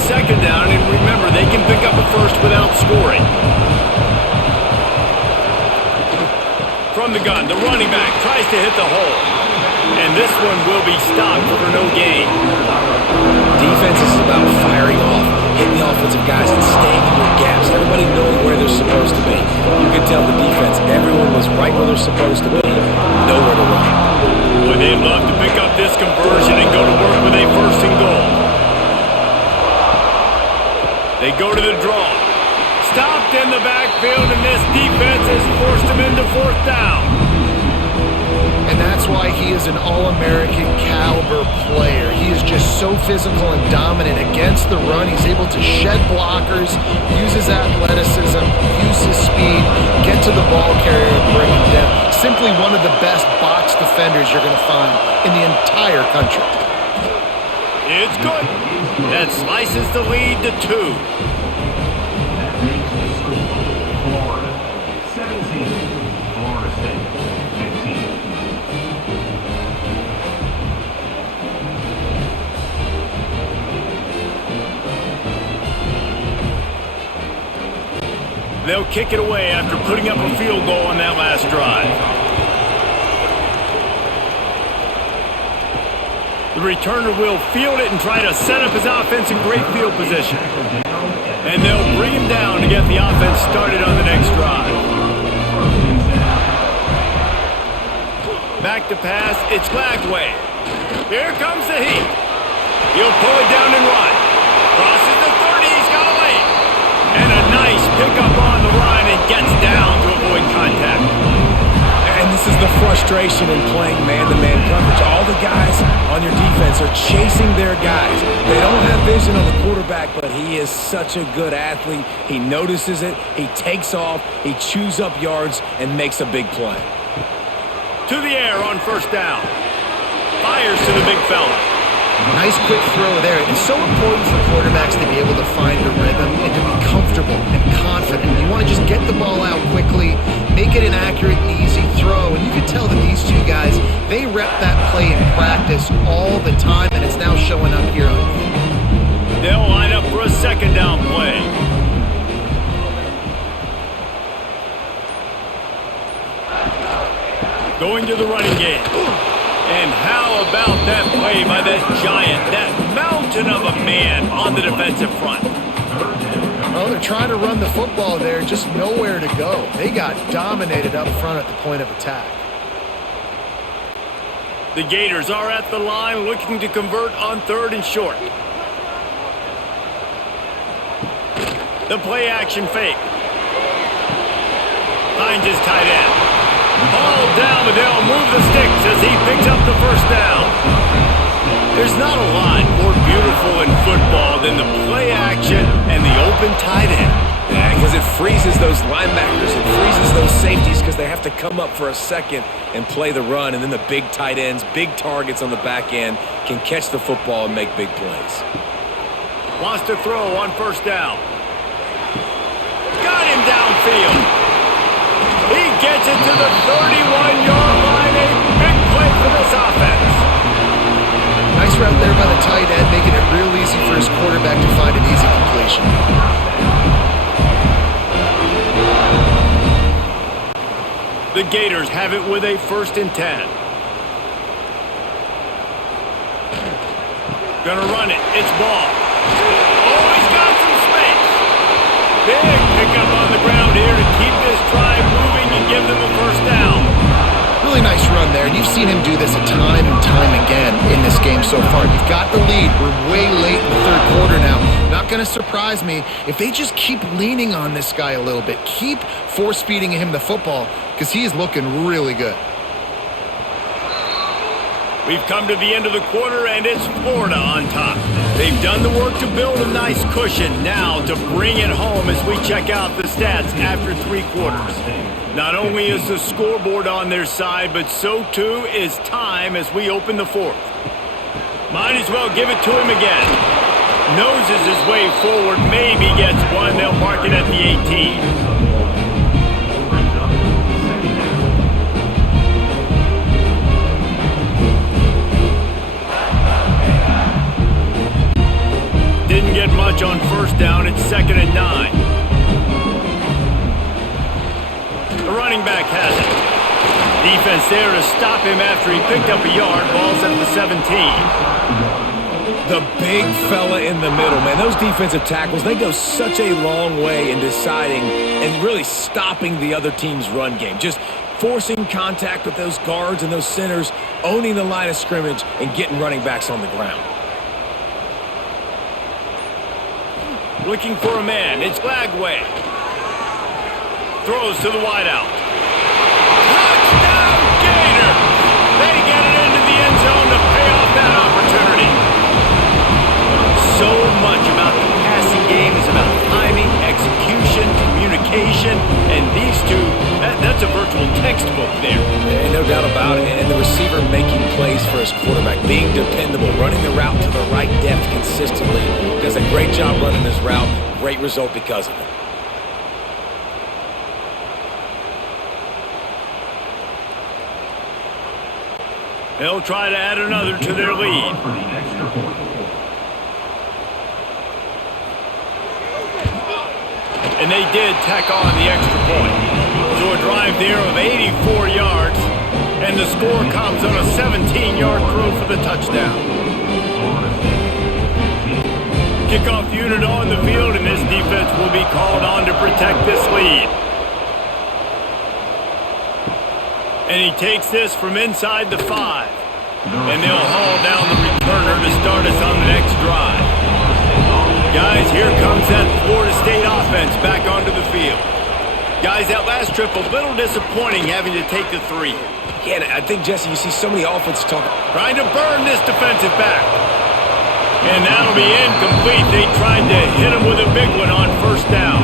second down, and remember, they can pick up a first without scoring. From the gun, the running back tries to hit the hole. And this one will be stopped for no gain. Defense is about firing off, hitting the offensive guys, and staying in their gaps. Everybody knowing where they're supposed to be. You can tell the defense, everyone was right where they're supposed to be, nowhere to run. Boy, they'd love to pick up this conversion and go to work with a first and goal. They go to the draw. Stopped in the backfield, and this defense has forced him into fourth down. And that's why he is an All-American caliber player. He is just so physical and dominant against the run. He's able to shed blockers, use his athleticism, use his speed, get to the ball carrier and bring him down. Simply one of the best box defenders you're going to find in the entire country. It's good. That slices the lead to 2. That makes the score Florida 17, Florida State 15. They'll kick it away after putting up a field goal on that last drive. The returner will field it and try to set up his offense in great field position. And they'll bring him down to get the offense started on the next drive. Back to pass, it's Glagway. Here comes the heat. He'll pull it down and run. Crosses the 30, he's got a lane. And a nice pickup on the run and gets down to avoid contact. And this is the frustration in playing man-to-man coverage. All the guys on your defense are chasing their guys. They don't have vision on the quarterback, but he is such a good athlete. He notices it, he takes off, he chews up yards, and makes a big play. To the air on first down. Fires to the big fella. Nice quick throw there. It's so important for quarterbacks to be able to find a rhythm and to be comfortable and confident. You want to just get the ball out quickly, make it an accurate and easy throw. And you can tell that these two guys, they rep that play in practice all the time, and it's now showing up here on film. They'll line up for a second down play. Going to the running game. And how about that play by that giant, that mountain of a man on the defensive front? Well, they're trying to run the football there, just nowhere to go. They got dominated up front at the point of attack. The Gators are at the line looking to convert on 3rd and short. The play action fake. Finds his tight end. Ball down, but they'll move the sticks as he picks up the first down. There's not a lot more beautiful in football than the play action and the open tight end. Yeah, because it freezes those linebackers, it freezes those safeties because they have to come up for a second and play the run, and then the big tight ends, big targets on the back end can catch the football and make big plays. Wants to throw on first down. Got him downfield. He gets it to the 31-yard line. A big play for this offense. Nice route there by the tight end, making it real easy for his quarterback to find an easy completion. The Gators have it with a 1st and 10. Gonna run it. It's Ball. Oh, he's got some space. Big pickup on the ground here to keep this drive moving and give them a first down. Really nice run there, and you've seen him do this a time and time again in this game so far. You've got the lead. We're way late in the 3rd quarter now. Not going to surprise me if they just keep leaning on this guy a little bit. Keep force-feeding him the football because he is looking really good. We've come to the end of the quarter, and it's Florida on top. They've done the work to build a nice cushion. Now to bring it home as we check out the stats after 3 quarters. Not only is the scoreboard on their side, but so too is time as we open the 4th. Might as well give it to him again. Noses his way forward, maybe gets one. They'll mark it at the 18. Didn't get much on first down. It's 2nd and 9. The running back has it. Defense there to stop him after he picked up a yard. Ball's at the 17. The big fella in the middle, man. Those defensive tackles, they go such a long way in deciding and really stopping the other team's run game. Just forcing contact with those guards and those centers, owning the line of scrimmage, and getting running backs on the ground. Looking for a man. It's Lagway. Throws to the wideout. Touchdown, Gator! They get it into the end zone to pay off that opportunity. So much about the passing game is about timing, execution, communication, and these two, that's a virtual textbook there. Ain't no doubt about it. And the receiver making plays for his quarterback, being dependable, running the route to the right depth consistently. Does a great job running his route. Great result because of it. They'll try to add another to their lead. For the extra point. And they did tack on the extra point. So a drive there of 84 yards, and the score comes on a 17-yard throw for the touchdown. Kickoff unit on the field, and this defense will be called on to protect this lead. And he takes this from inside the 5. And they'll haul down the returner to start us on the next drive. Guys, here comes that Florida State offense back onto the field. Guys, that last trip a little disappointing having to take the 3. Yeah, I think, Jesse, you see so many offenses talking. Trying to burn this defensive back. And that'll be incomplete. They tried to hit him with a big one on first down.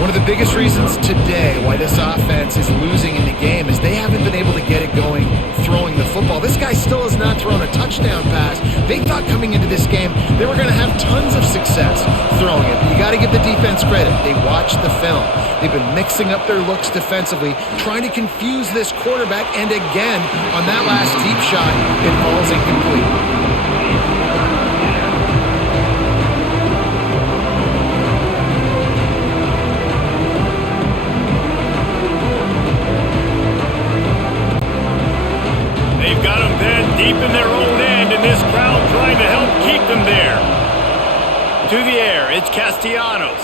One of the biggest reasons today why this offense is losing in the game is they haven't been able to get it going throwing the football. This guy still has not thrown a touchdown pass. They thought coming into this game they were going to have tons of success throwing it. But you got to give the defense credit. They watched the film. They've been mixing up their looks defensively, trying to confuse this quarterback. And again, on that last deep shot, it falls incomplete. Deep in their own end, and this crowd trying to help keep them there. To the air, it's Castellanos.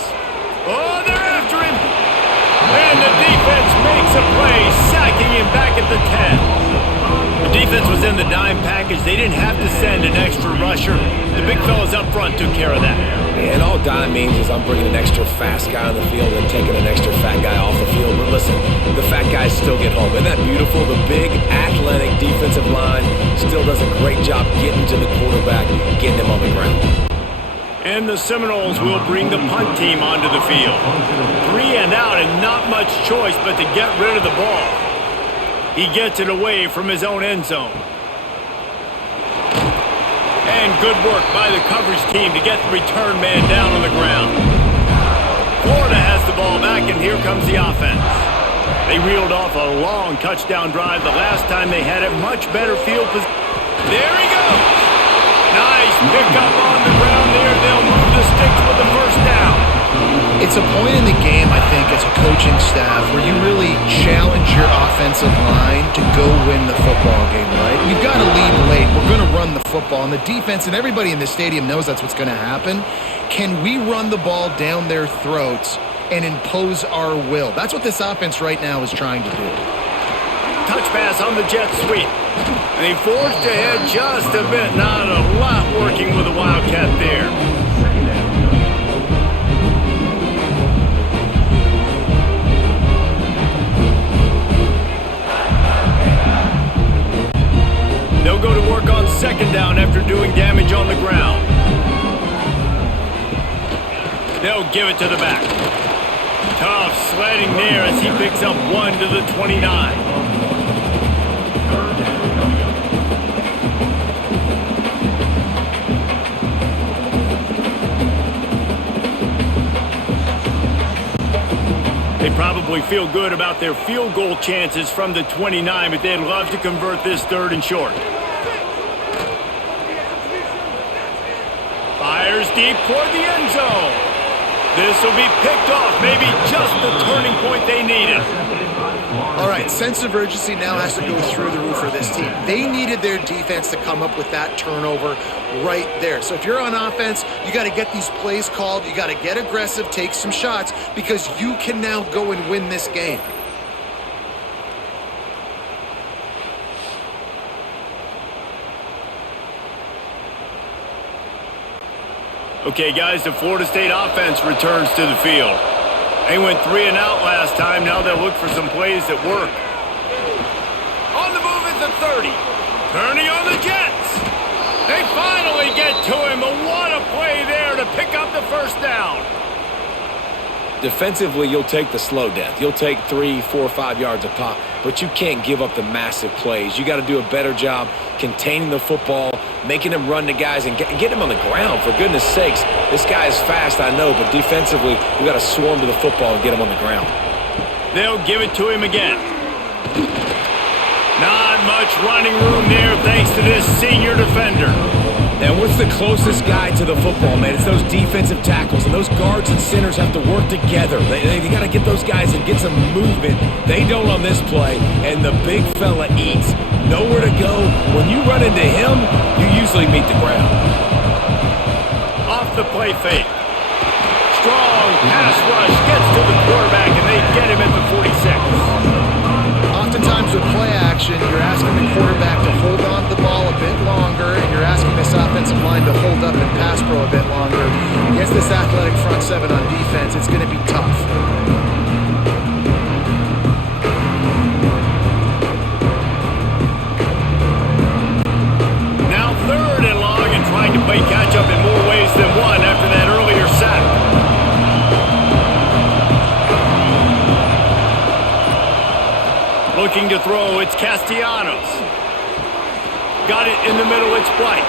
Oh, they're after him. And the defense makes a play, sacking him back at the 10. The defense was in the dime package. They didn't have to send an extra rusher. The big fellas up front took care of that. And all dime means is I'm bringing an extra fast guy on the field and taking an extra fat guy off the field. But listen, the fat guys still get home. Isn't that beautiful? The big, athletic defensive line still does a great job getting to the quarterback, getting him on the ground. And the Seminoles will bring the punt team onto the field. 3 and out and not much choice but to get rid of the ball. He gets it away from his own end zone. And good work by the coverage team to get the return man down on the ground. Florida has the ball back, and here comes the offense. They reeled off a long touchdown drive the last time they had it. Much better field position. There he goes. Nice pickup on the ground there. They'll move the sticks with the first down. It's a point in the game, I think, as a coaching staff where you really challenge your offensive line to go win the football game, right? We've got to lead late. We're going to run the football. And the defense and everybody in the stadium knows that's what's going to happen. Can we run the ball down their throats and impose our will? That's what this offense right now is trying to do. Touch pass on the jet sweep. They forced ahead just a bit. Not a lot working with the Wildcat there. They'll go to work on second down after doing damage on the ground. They'll give it to the back. Tough sledding there as he picks up 1 to the 29. They probably feel good about their field goal chances from the 29, but they'd love to convert this 3rd and short. Fires deep toward the end zone. This will be picked off, maybe just the turning point they needed. All right, sense of urgency now has to go through the roof for this team. They needed their defense to come up with that turnover right there. So if you're on offense, you got to get these plays called. You got to get aggressive, take some shots, because you can now go and win this game. Okay, guys, the Florida State offense returns to the field. They went 3 and out last time. Now they'll look for some plays that work. On the move is the 30. Turning on the Jets. They finally get to him. But what a play there to pick up the first down. Defensively, you'll take the slow death. You'll take 3, 4, 5 yards a pop, but you can't give up the massive plays. You got to do a better job containing the football, making them run to guys, and get them on the ground. For goodness sakes, this guy is fast, I know, but defensively, we got to swarm to the football and get him on the ground. They'll give it to him again. Not much running room there thanks to this senior defender. And what's the closest guy to the football, man? It's those defensive tackles, and those guards and centers have to work together. They got to get those guys and get some movement. They don't on this play, and the big fella eats. Nowhere to go. When you run into him, you usually meet the ground. Off the play fake. Strong pass rush gets to the quarterback, and they get him at the 46. Oftentimes with play action, you're asking the quarterback to hold on to the ball a bit longer, and you're asking this offensive line to hold up and pass pro a bit longer. Against this athletic front seven on defense, it's going to be tough. Now 3rd and long, and trying to play catch up in more ways than one after that earlier sack. Looking to throw, it's Castellanos. Got it in the middle, it's White.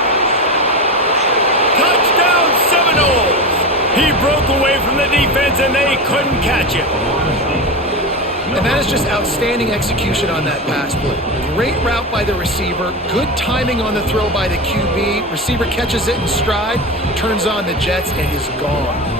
Touchdown Seminoles! He broke away from the defense and they couldn't catch him. And that is just outstanding execution on that pass play. Great route by the receiver, good timing on the throw by the QB. Receiver catches it in stride, turns on the Jets, and is gone.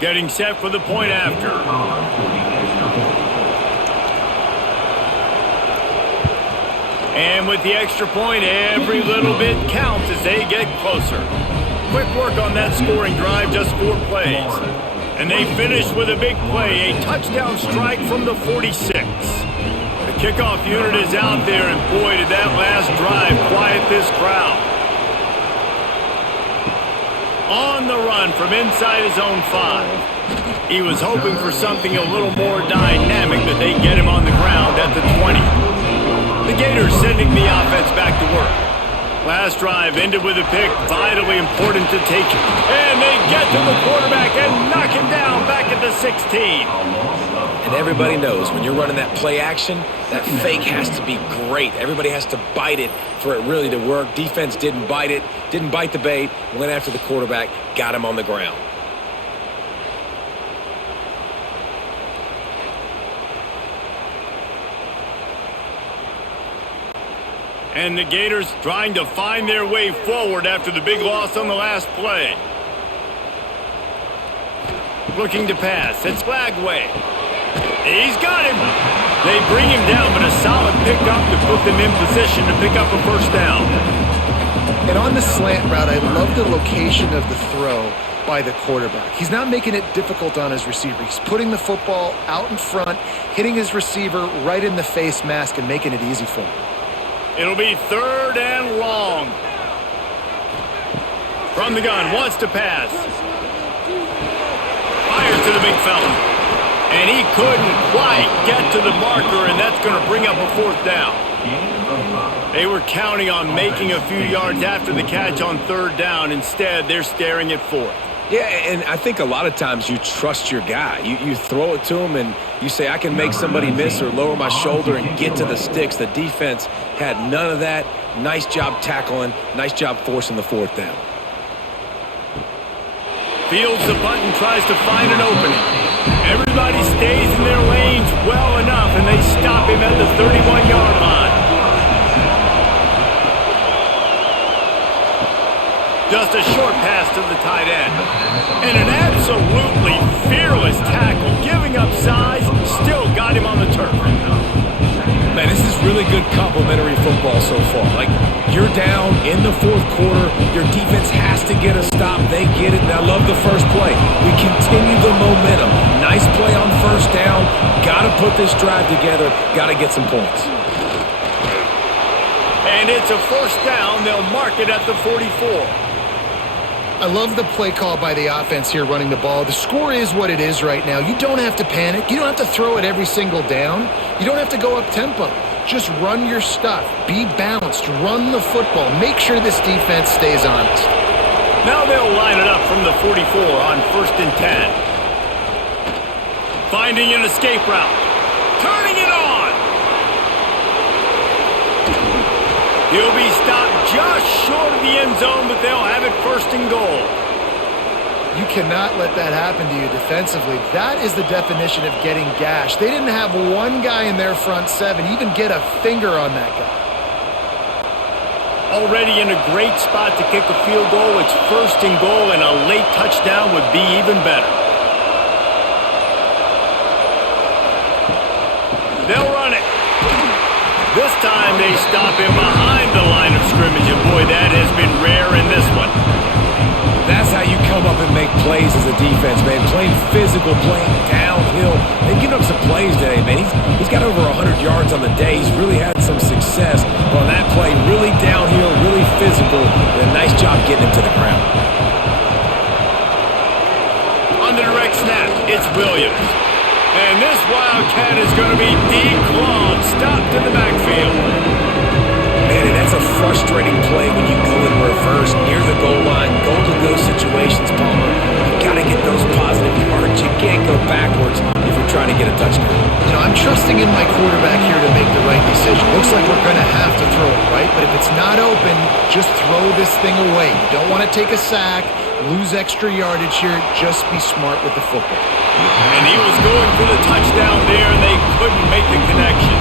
Getting set for the point after. And with the extra point, every little bit counts as they get closer. Quick work on that scoring drive, just 4 plays. And they finish with a big play, a touchdown strike from the 46. The kickoff unit is out there, and boy, did that last drive quiet this crowd. On the run from inside his own 5. He was hoping for something a little more dynamic, but they get him on the ground at the 20. The Gators sending the offense back to work. Last drive ended with a pick, vitally important to take it. And they get to the quarterback and knock him down back at the 16. And everybody knows when you're running that play action, that fake has to be great. Everybody has to bite it for it really to work. Defense didn't bite it, didn't bite the bait, went after the quarterback, got him on the ground. And the Gators trying to find their way forward after the big loss on the last play. Looking to pass. It's Flagway. He's got him. They bring him down, but a solid pickup to put them in position to pick up a first down. And on the slant route, I love the location of the throw by the quarterback. He's not making it difficult on his receiver. He's putting the football out in front, hitting his receiver right in the face mask and making it easy for him. It'll be 3rd and long. From the gun, wants to pass. Fires to the big fella. And he couldn't quite get to the marker, and that's going to bring up a 4th down. They were counting on making a few yards after the catch on 3rd down. Instead, they're staring at 4th. Yeah, and I think a lot of times you trust your guy. You throw it to him and you say, I can make somebody miss or lower my shoulder and get to the sticks. The defense had none of that. Nice job tackling. Nice job forcing the fourth down. Fields the punt and tries to find an opening. Everybody stays in their lanes well enough, and they stop him at the 31-yard line. Just a short pass to the tight end. And an absolutely fearless tackle, giving up size, still got him on the turf. Man, this is really good complimentary football so far. Like, you're down in the fourth quarter. Your defense has to get a stop. They get it, and I love the first play. We continue the momentum. Nice play on first down. Got to put this drive together. Got to get some points. And it's a first down. They'll mark it at the 44. I love the play call by the offense here running the ball. The score is what it is right now. You don't have to panic. You don't have to throw it every single down. You don't have to go up tempo. Just run your stuff. Be balanced. Run the football. Make sure this defense stays honest. Now they'll line it up from the 44 on 1st and 10. Finding an escape route. Turning it on. He'll be stopped just short of the end zone, but they'll have it 1st and goal. You cannot let that happen to you defensively. That is the definition of getting gashed. They didn't have one guy in their front seven even get a finger on that guy. Already in a great spot to kick a field goal. It's 1st and goal, and a late touchdown would be even better. They'll run it. This time they stop him behind the line of scrimmage, and boy, that has been rare in this one. That's how you come up and make plays as a defense, man. Playing physical, playing downhill. They've given up some plays today, man. He's got over 100 yards on the day. He's really had some success on that play. Really downhill, really physical, and a nice job getting him to the ground. On the direct snap, it's Williams. And this Wildcat is going to be declawed, stopped in the backfield. Man, and that's a frustrating play when you go in reverse near the goal line. Go to those situations, Palmer. You got to get those positive yards. You can't go backwards if you're trying to get a touchdown. You know, I'm trusting in my quarterback here to make the right decision. Looks like we're going to have to throw it, right? But if it's not open, just throw this thing away. You don't want to take a sack, lose extra yardage here. Just be smart with the football. And he was going for the touchdown there, and they couldn't make the connection.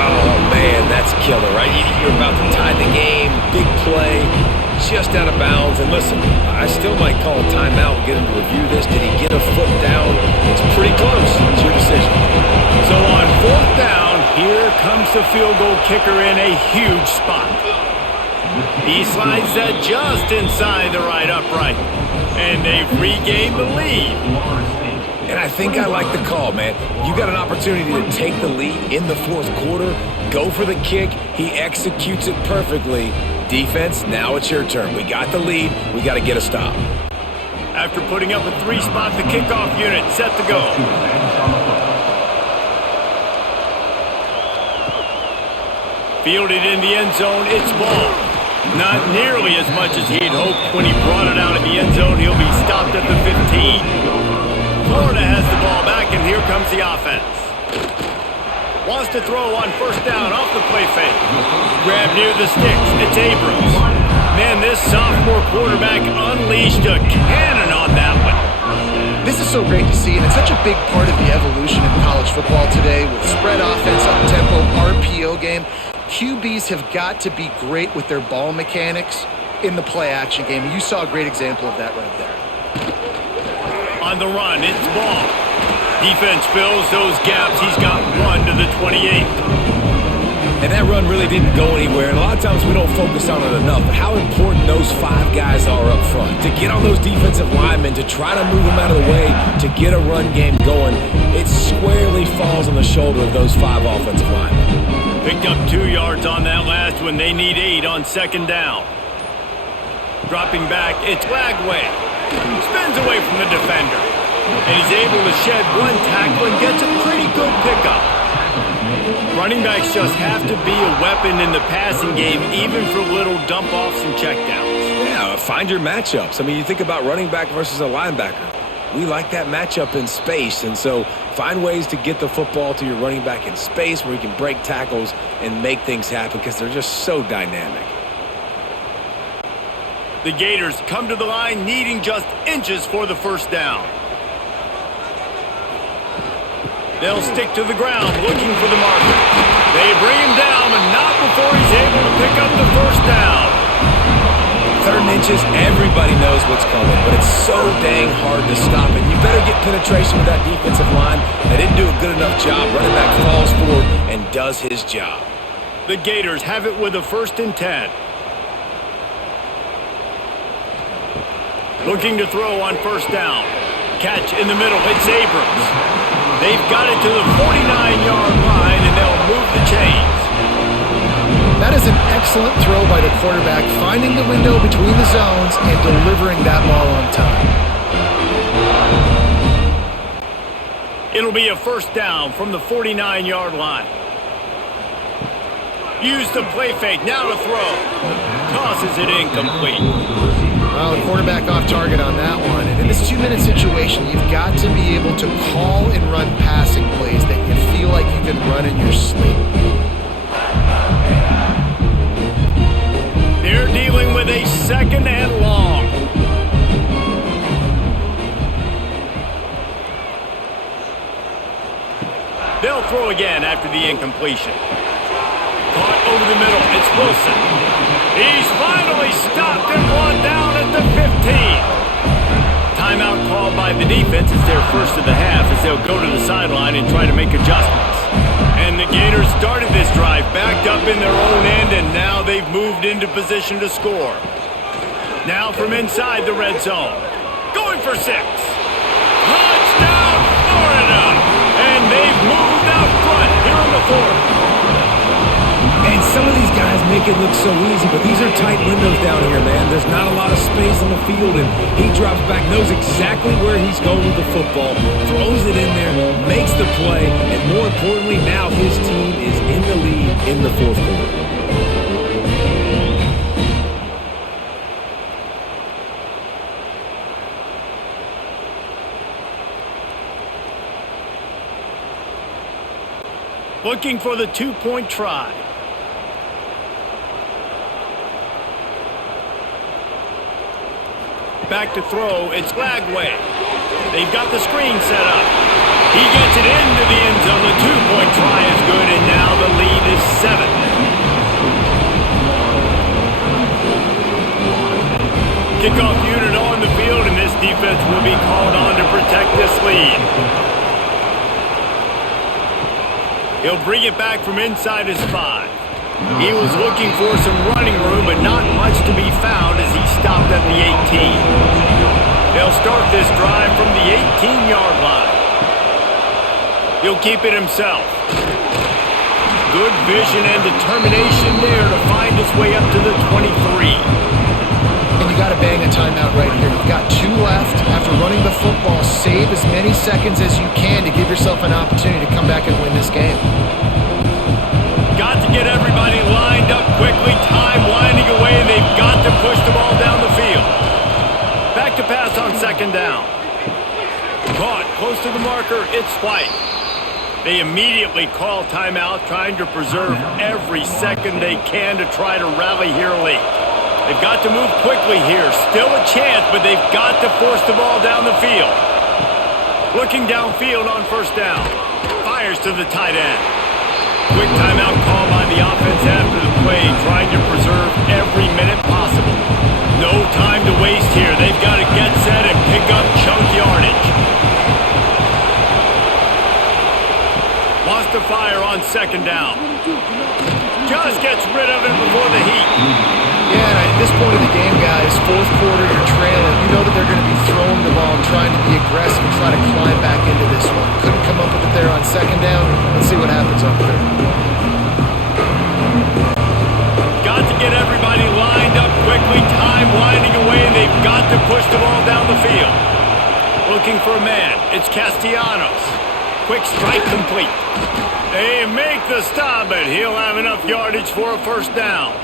Oh, man, that's killer, right? You're about to tie the game. Big play, just out of bounds. And listen, I still might call a timeout and get him to review this. Did he get a foot down? It's pretty close. It's your decision. So on 4th down, here comes the field goal kicker in a huge spot. He slides that just inside the right upright. And they've regained the lead. And I think I like the call, man. You got an opportunity to take the lead in the fourth quarter. Go for the kick. He executes it perfectly. Defense, now it's your turn. We got the lead. We got to get a stop. After putting up a 3-spot, the kickoff unit set to go. Fielded in the end zone, it's ball. Not nearly as much as he'd hoped when he brought it out of the end zone. He'll be stopped at the 15. Florida has the ball back, and here comes the offense. Wants to throw on 1st down off the play fake. Grab near the sticks. It's Abrams. Man, this sophomore quarterback unleashed a cannon on that one. This is so great to see, and it's such a big part of the evolution in college football today with spread offense, up-tempo, RPO game. QBs have got to be great with their ball mechanics in the play-action game. You saw a great example of that right there. On the run, it's ball. Defense fills those gaps. He's got 1 to the 28. And that run really didn't go anywhere. And a lot of times we don't focus on it enough. But how important those 5 guys are up front. To get on those defensive linemen, to try to move them out of the way, to get a run game going, it squarely falls on the shoulder of those 5 offensive linemen. Picked up 2 yards on that last one. They need 8 on 2nd down. Dropping back, it's Lagway. Spins away from the defender. And he's able to shed 1 tackle and gets a pretty good pickup. Running backs just have to be a weapon in the passing game, even for little dump-offs and checkdowns. Yeah, find your matchups. I mean, you think about running back versus a linebacker. We like that matchup in space, and so find ways to get the football to your running back in space where you can break tackles and make things happen because they're just so dynamic. The Gators come to the line needing just inches for the first down. They'll stick to the ground looking for the marker. They bring him down, but not before he's able to pick up the first down. 3rd and inches, everybody knows what's coming, but it's so dang hard to stop it. You better get penetration with that defensive line. They didn't do a good enough job. Running back falls forward and does his job. The Gators have it with a 1st and 10. Looking to throw on first down. Catch in the middle. It's Abrams. They've got it to the 49-yard line, and they'll move the chains. That is an excellent throw by the quarterback, finding the window between the zones and delivering that ball on time. It'll be a first down from the 49-yard line. Use the play fake. Now to throw. Tosses it incomplete. Well, the quarterback off target on that one. And in this 2-minute situation, you've got to be able to call and run passing plays that you feel like you can run in your sleep. They're dealing with a 2nd and long. They'll throw again after the incompletion. Caught over the middle. It's Wilson. He's finally stopped and brought down at the 15. Timeout called by the defense. It's their first of the half as they'll go to the sideline and try to make adjustments. And the Gators started this drive backed up in their own end, and now they've moved into position to score. Now from inside the red zone. Going for 6. Touchdown, Florida! And they've moved out front here in the 4th. And some of these guys make it look so easy, but these are tight windows down here, man. There's not a lot of space on the field, and he drops back, knows exactly where he's going with the football, throws it in there, makes the play, and more importantly, now his team is in the lead in the 4th quarter. Looking for the 2-point try. Back to throw, it's Lagway. They've got the screen set up. He gets it into the end zone. The 2-point try is good, and now the lead is 7. Kickoff unit on the field, and this defense will be called on to protect this lead. He'll bring it back from inside his 5. He was looking for some running room, but not much to be found as he stopped at the 18. They'll start this drive from the 18-yard line. He'll keep it himself. Good vision and determination there to find his way up to the 23. And you got to bang a timeout right here. You've got 2 left. After running the football, save as many seconds as you can to give yourself an opportunity to come back and win this game. Got to get everybody lined up quickly. Time winding away, and they've got to push the ball down the field. Back to pass on 2nd down. Caught close to the marker. It's White. They immediately call timeout, trying to preserve every second they can to try to rally here late. They've got to move quickly here. Still a chance, but they've got to force the ball down the field. Looking downfield on first down. Fires to the tight end. Quick timeout call by the offense after the play, trying to preserve every minute possible. No time to waste here. They've got to get set and pick up chunk yardage. Wants to fire on 2nd down. Just gets rid of it before the heat. Yeah, and at this point of the game, guys, 4th quarter, you're trailing. You know that they're going to be throwing the ball and trying to be aggressive and try to climb back into this one. Couldn't come up with it there on 2nd down. Let's see what happens on 3rd. Got to get everybody lined up quickly. Time winding away, and they've got to push the ball down the field. Looking for a man. It's Castellanos. Quick strike complete. They make the stop, but he'll have enough yardage for a first down.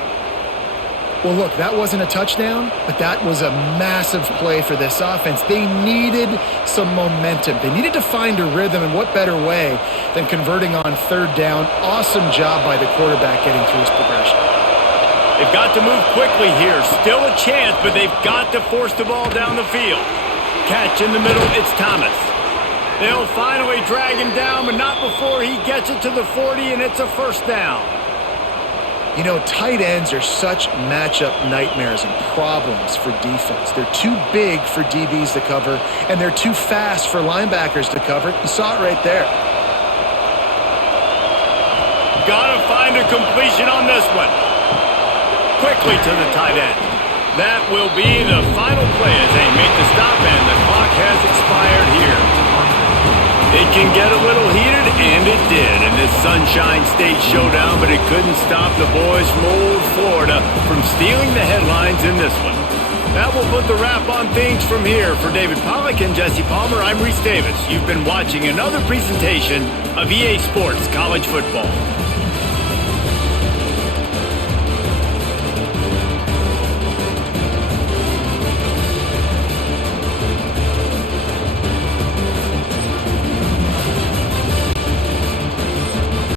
Well, look, that wasn't a touchdown, but that was a massive play for this offense. They needed some momentum. They needed to find a rhythm, and what better way than converting on third down. Awesome job by the quarterback getting through his progression. They've got to move quickly here. Still a chance, but they've got to force the ball down the field. Catch in the middle, it's Thomas. They'll finally drag him down, but not before he gets it to the 40, and it's a first down. You know, tight ends are such matchup nightmares and problems for defense. They're too big for DBs to cover, and they're too fast for linebackers to cover. You saw it right there. Gotta find a completion on this one. Quickly to the tight end. That will be the final play as they make the stop, and the clock has expired here. It can get a little heated, and it did in this Sunshine State showdown, but it couldn't stop the boys from old Florida from stealing the headlines in this one. That will put the wrap on things from here. For David Pollack and Jesse Palmer, I'm Reese Davis. You've been watching another presentation of EA Sports College Football.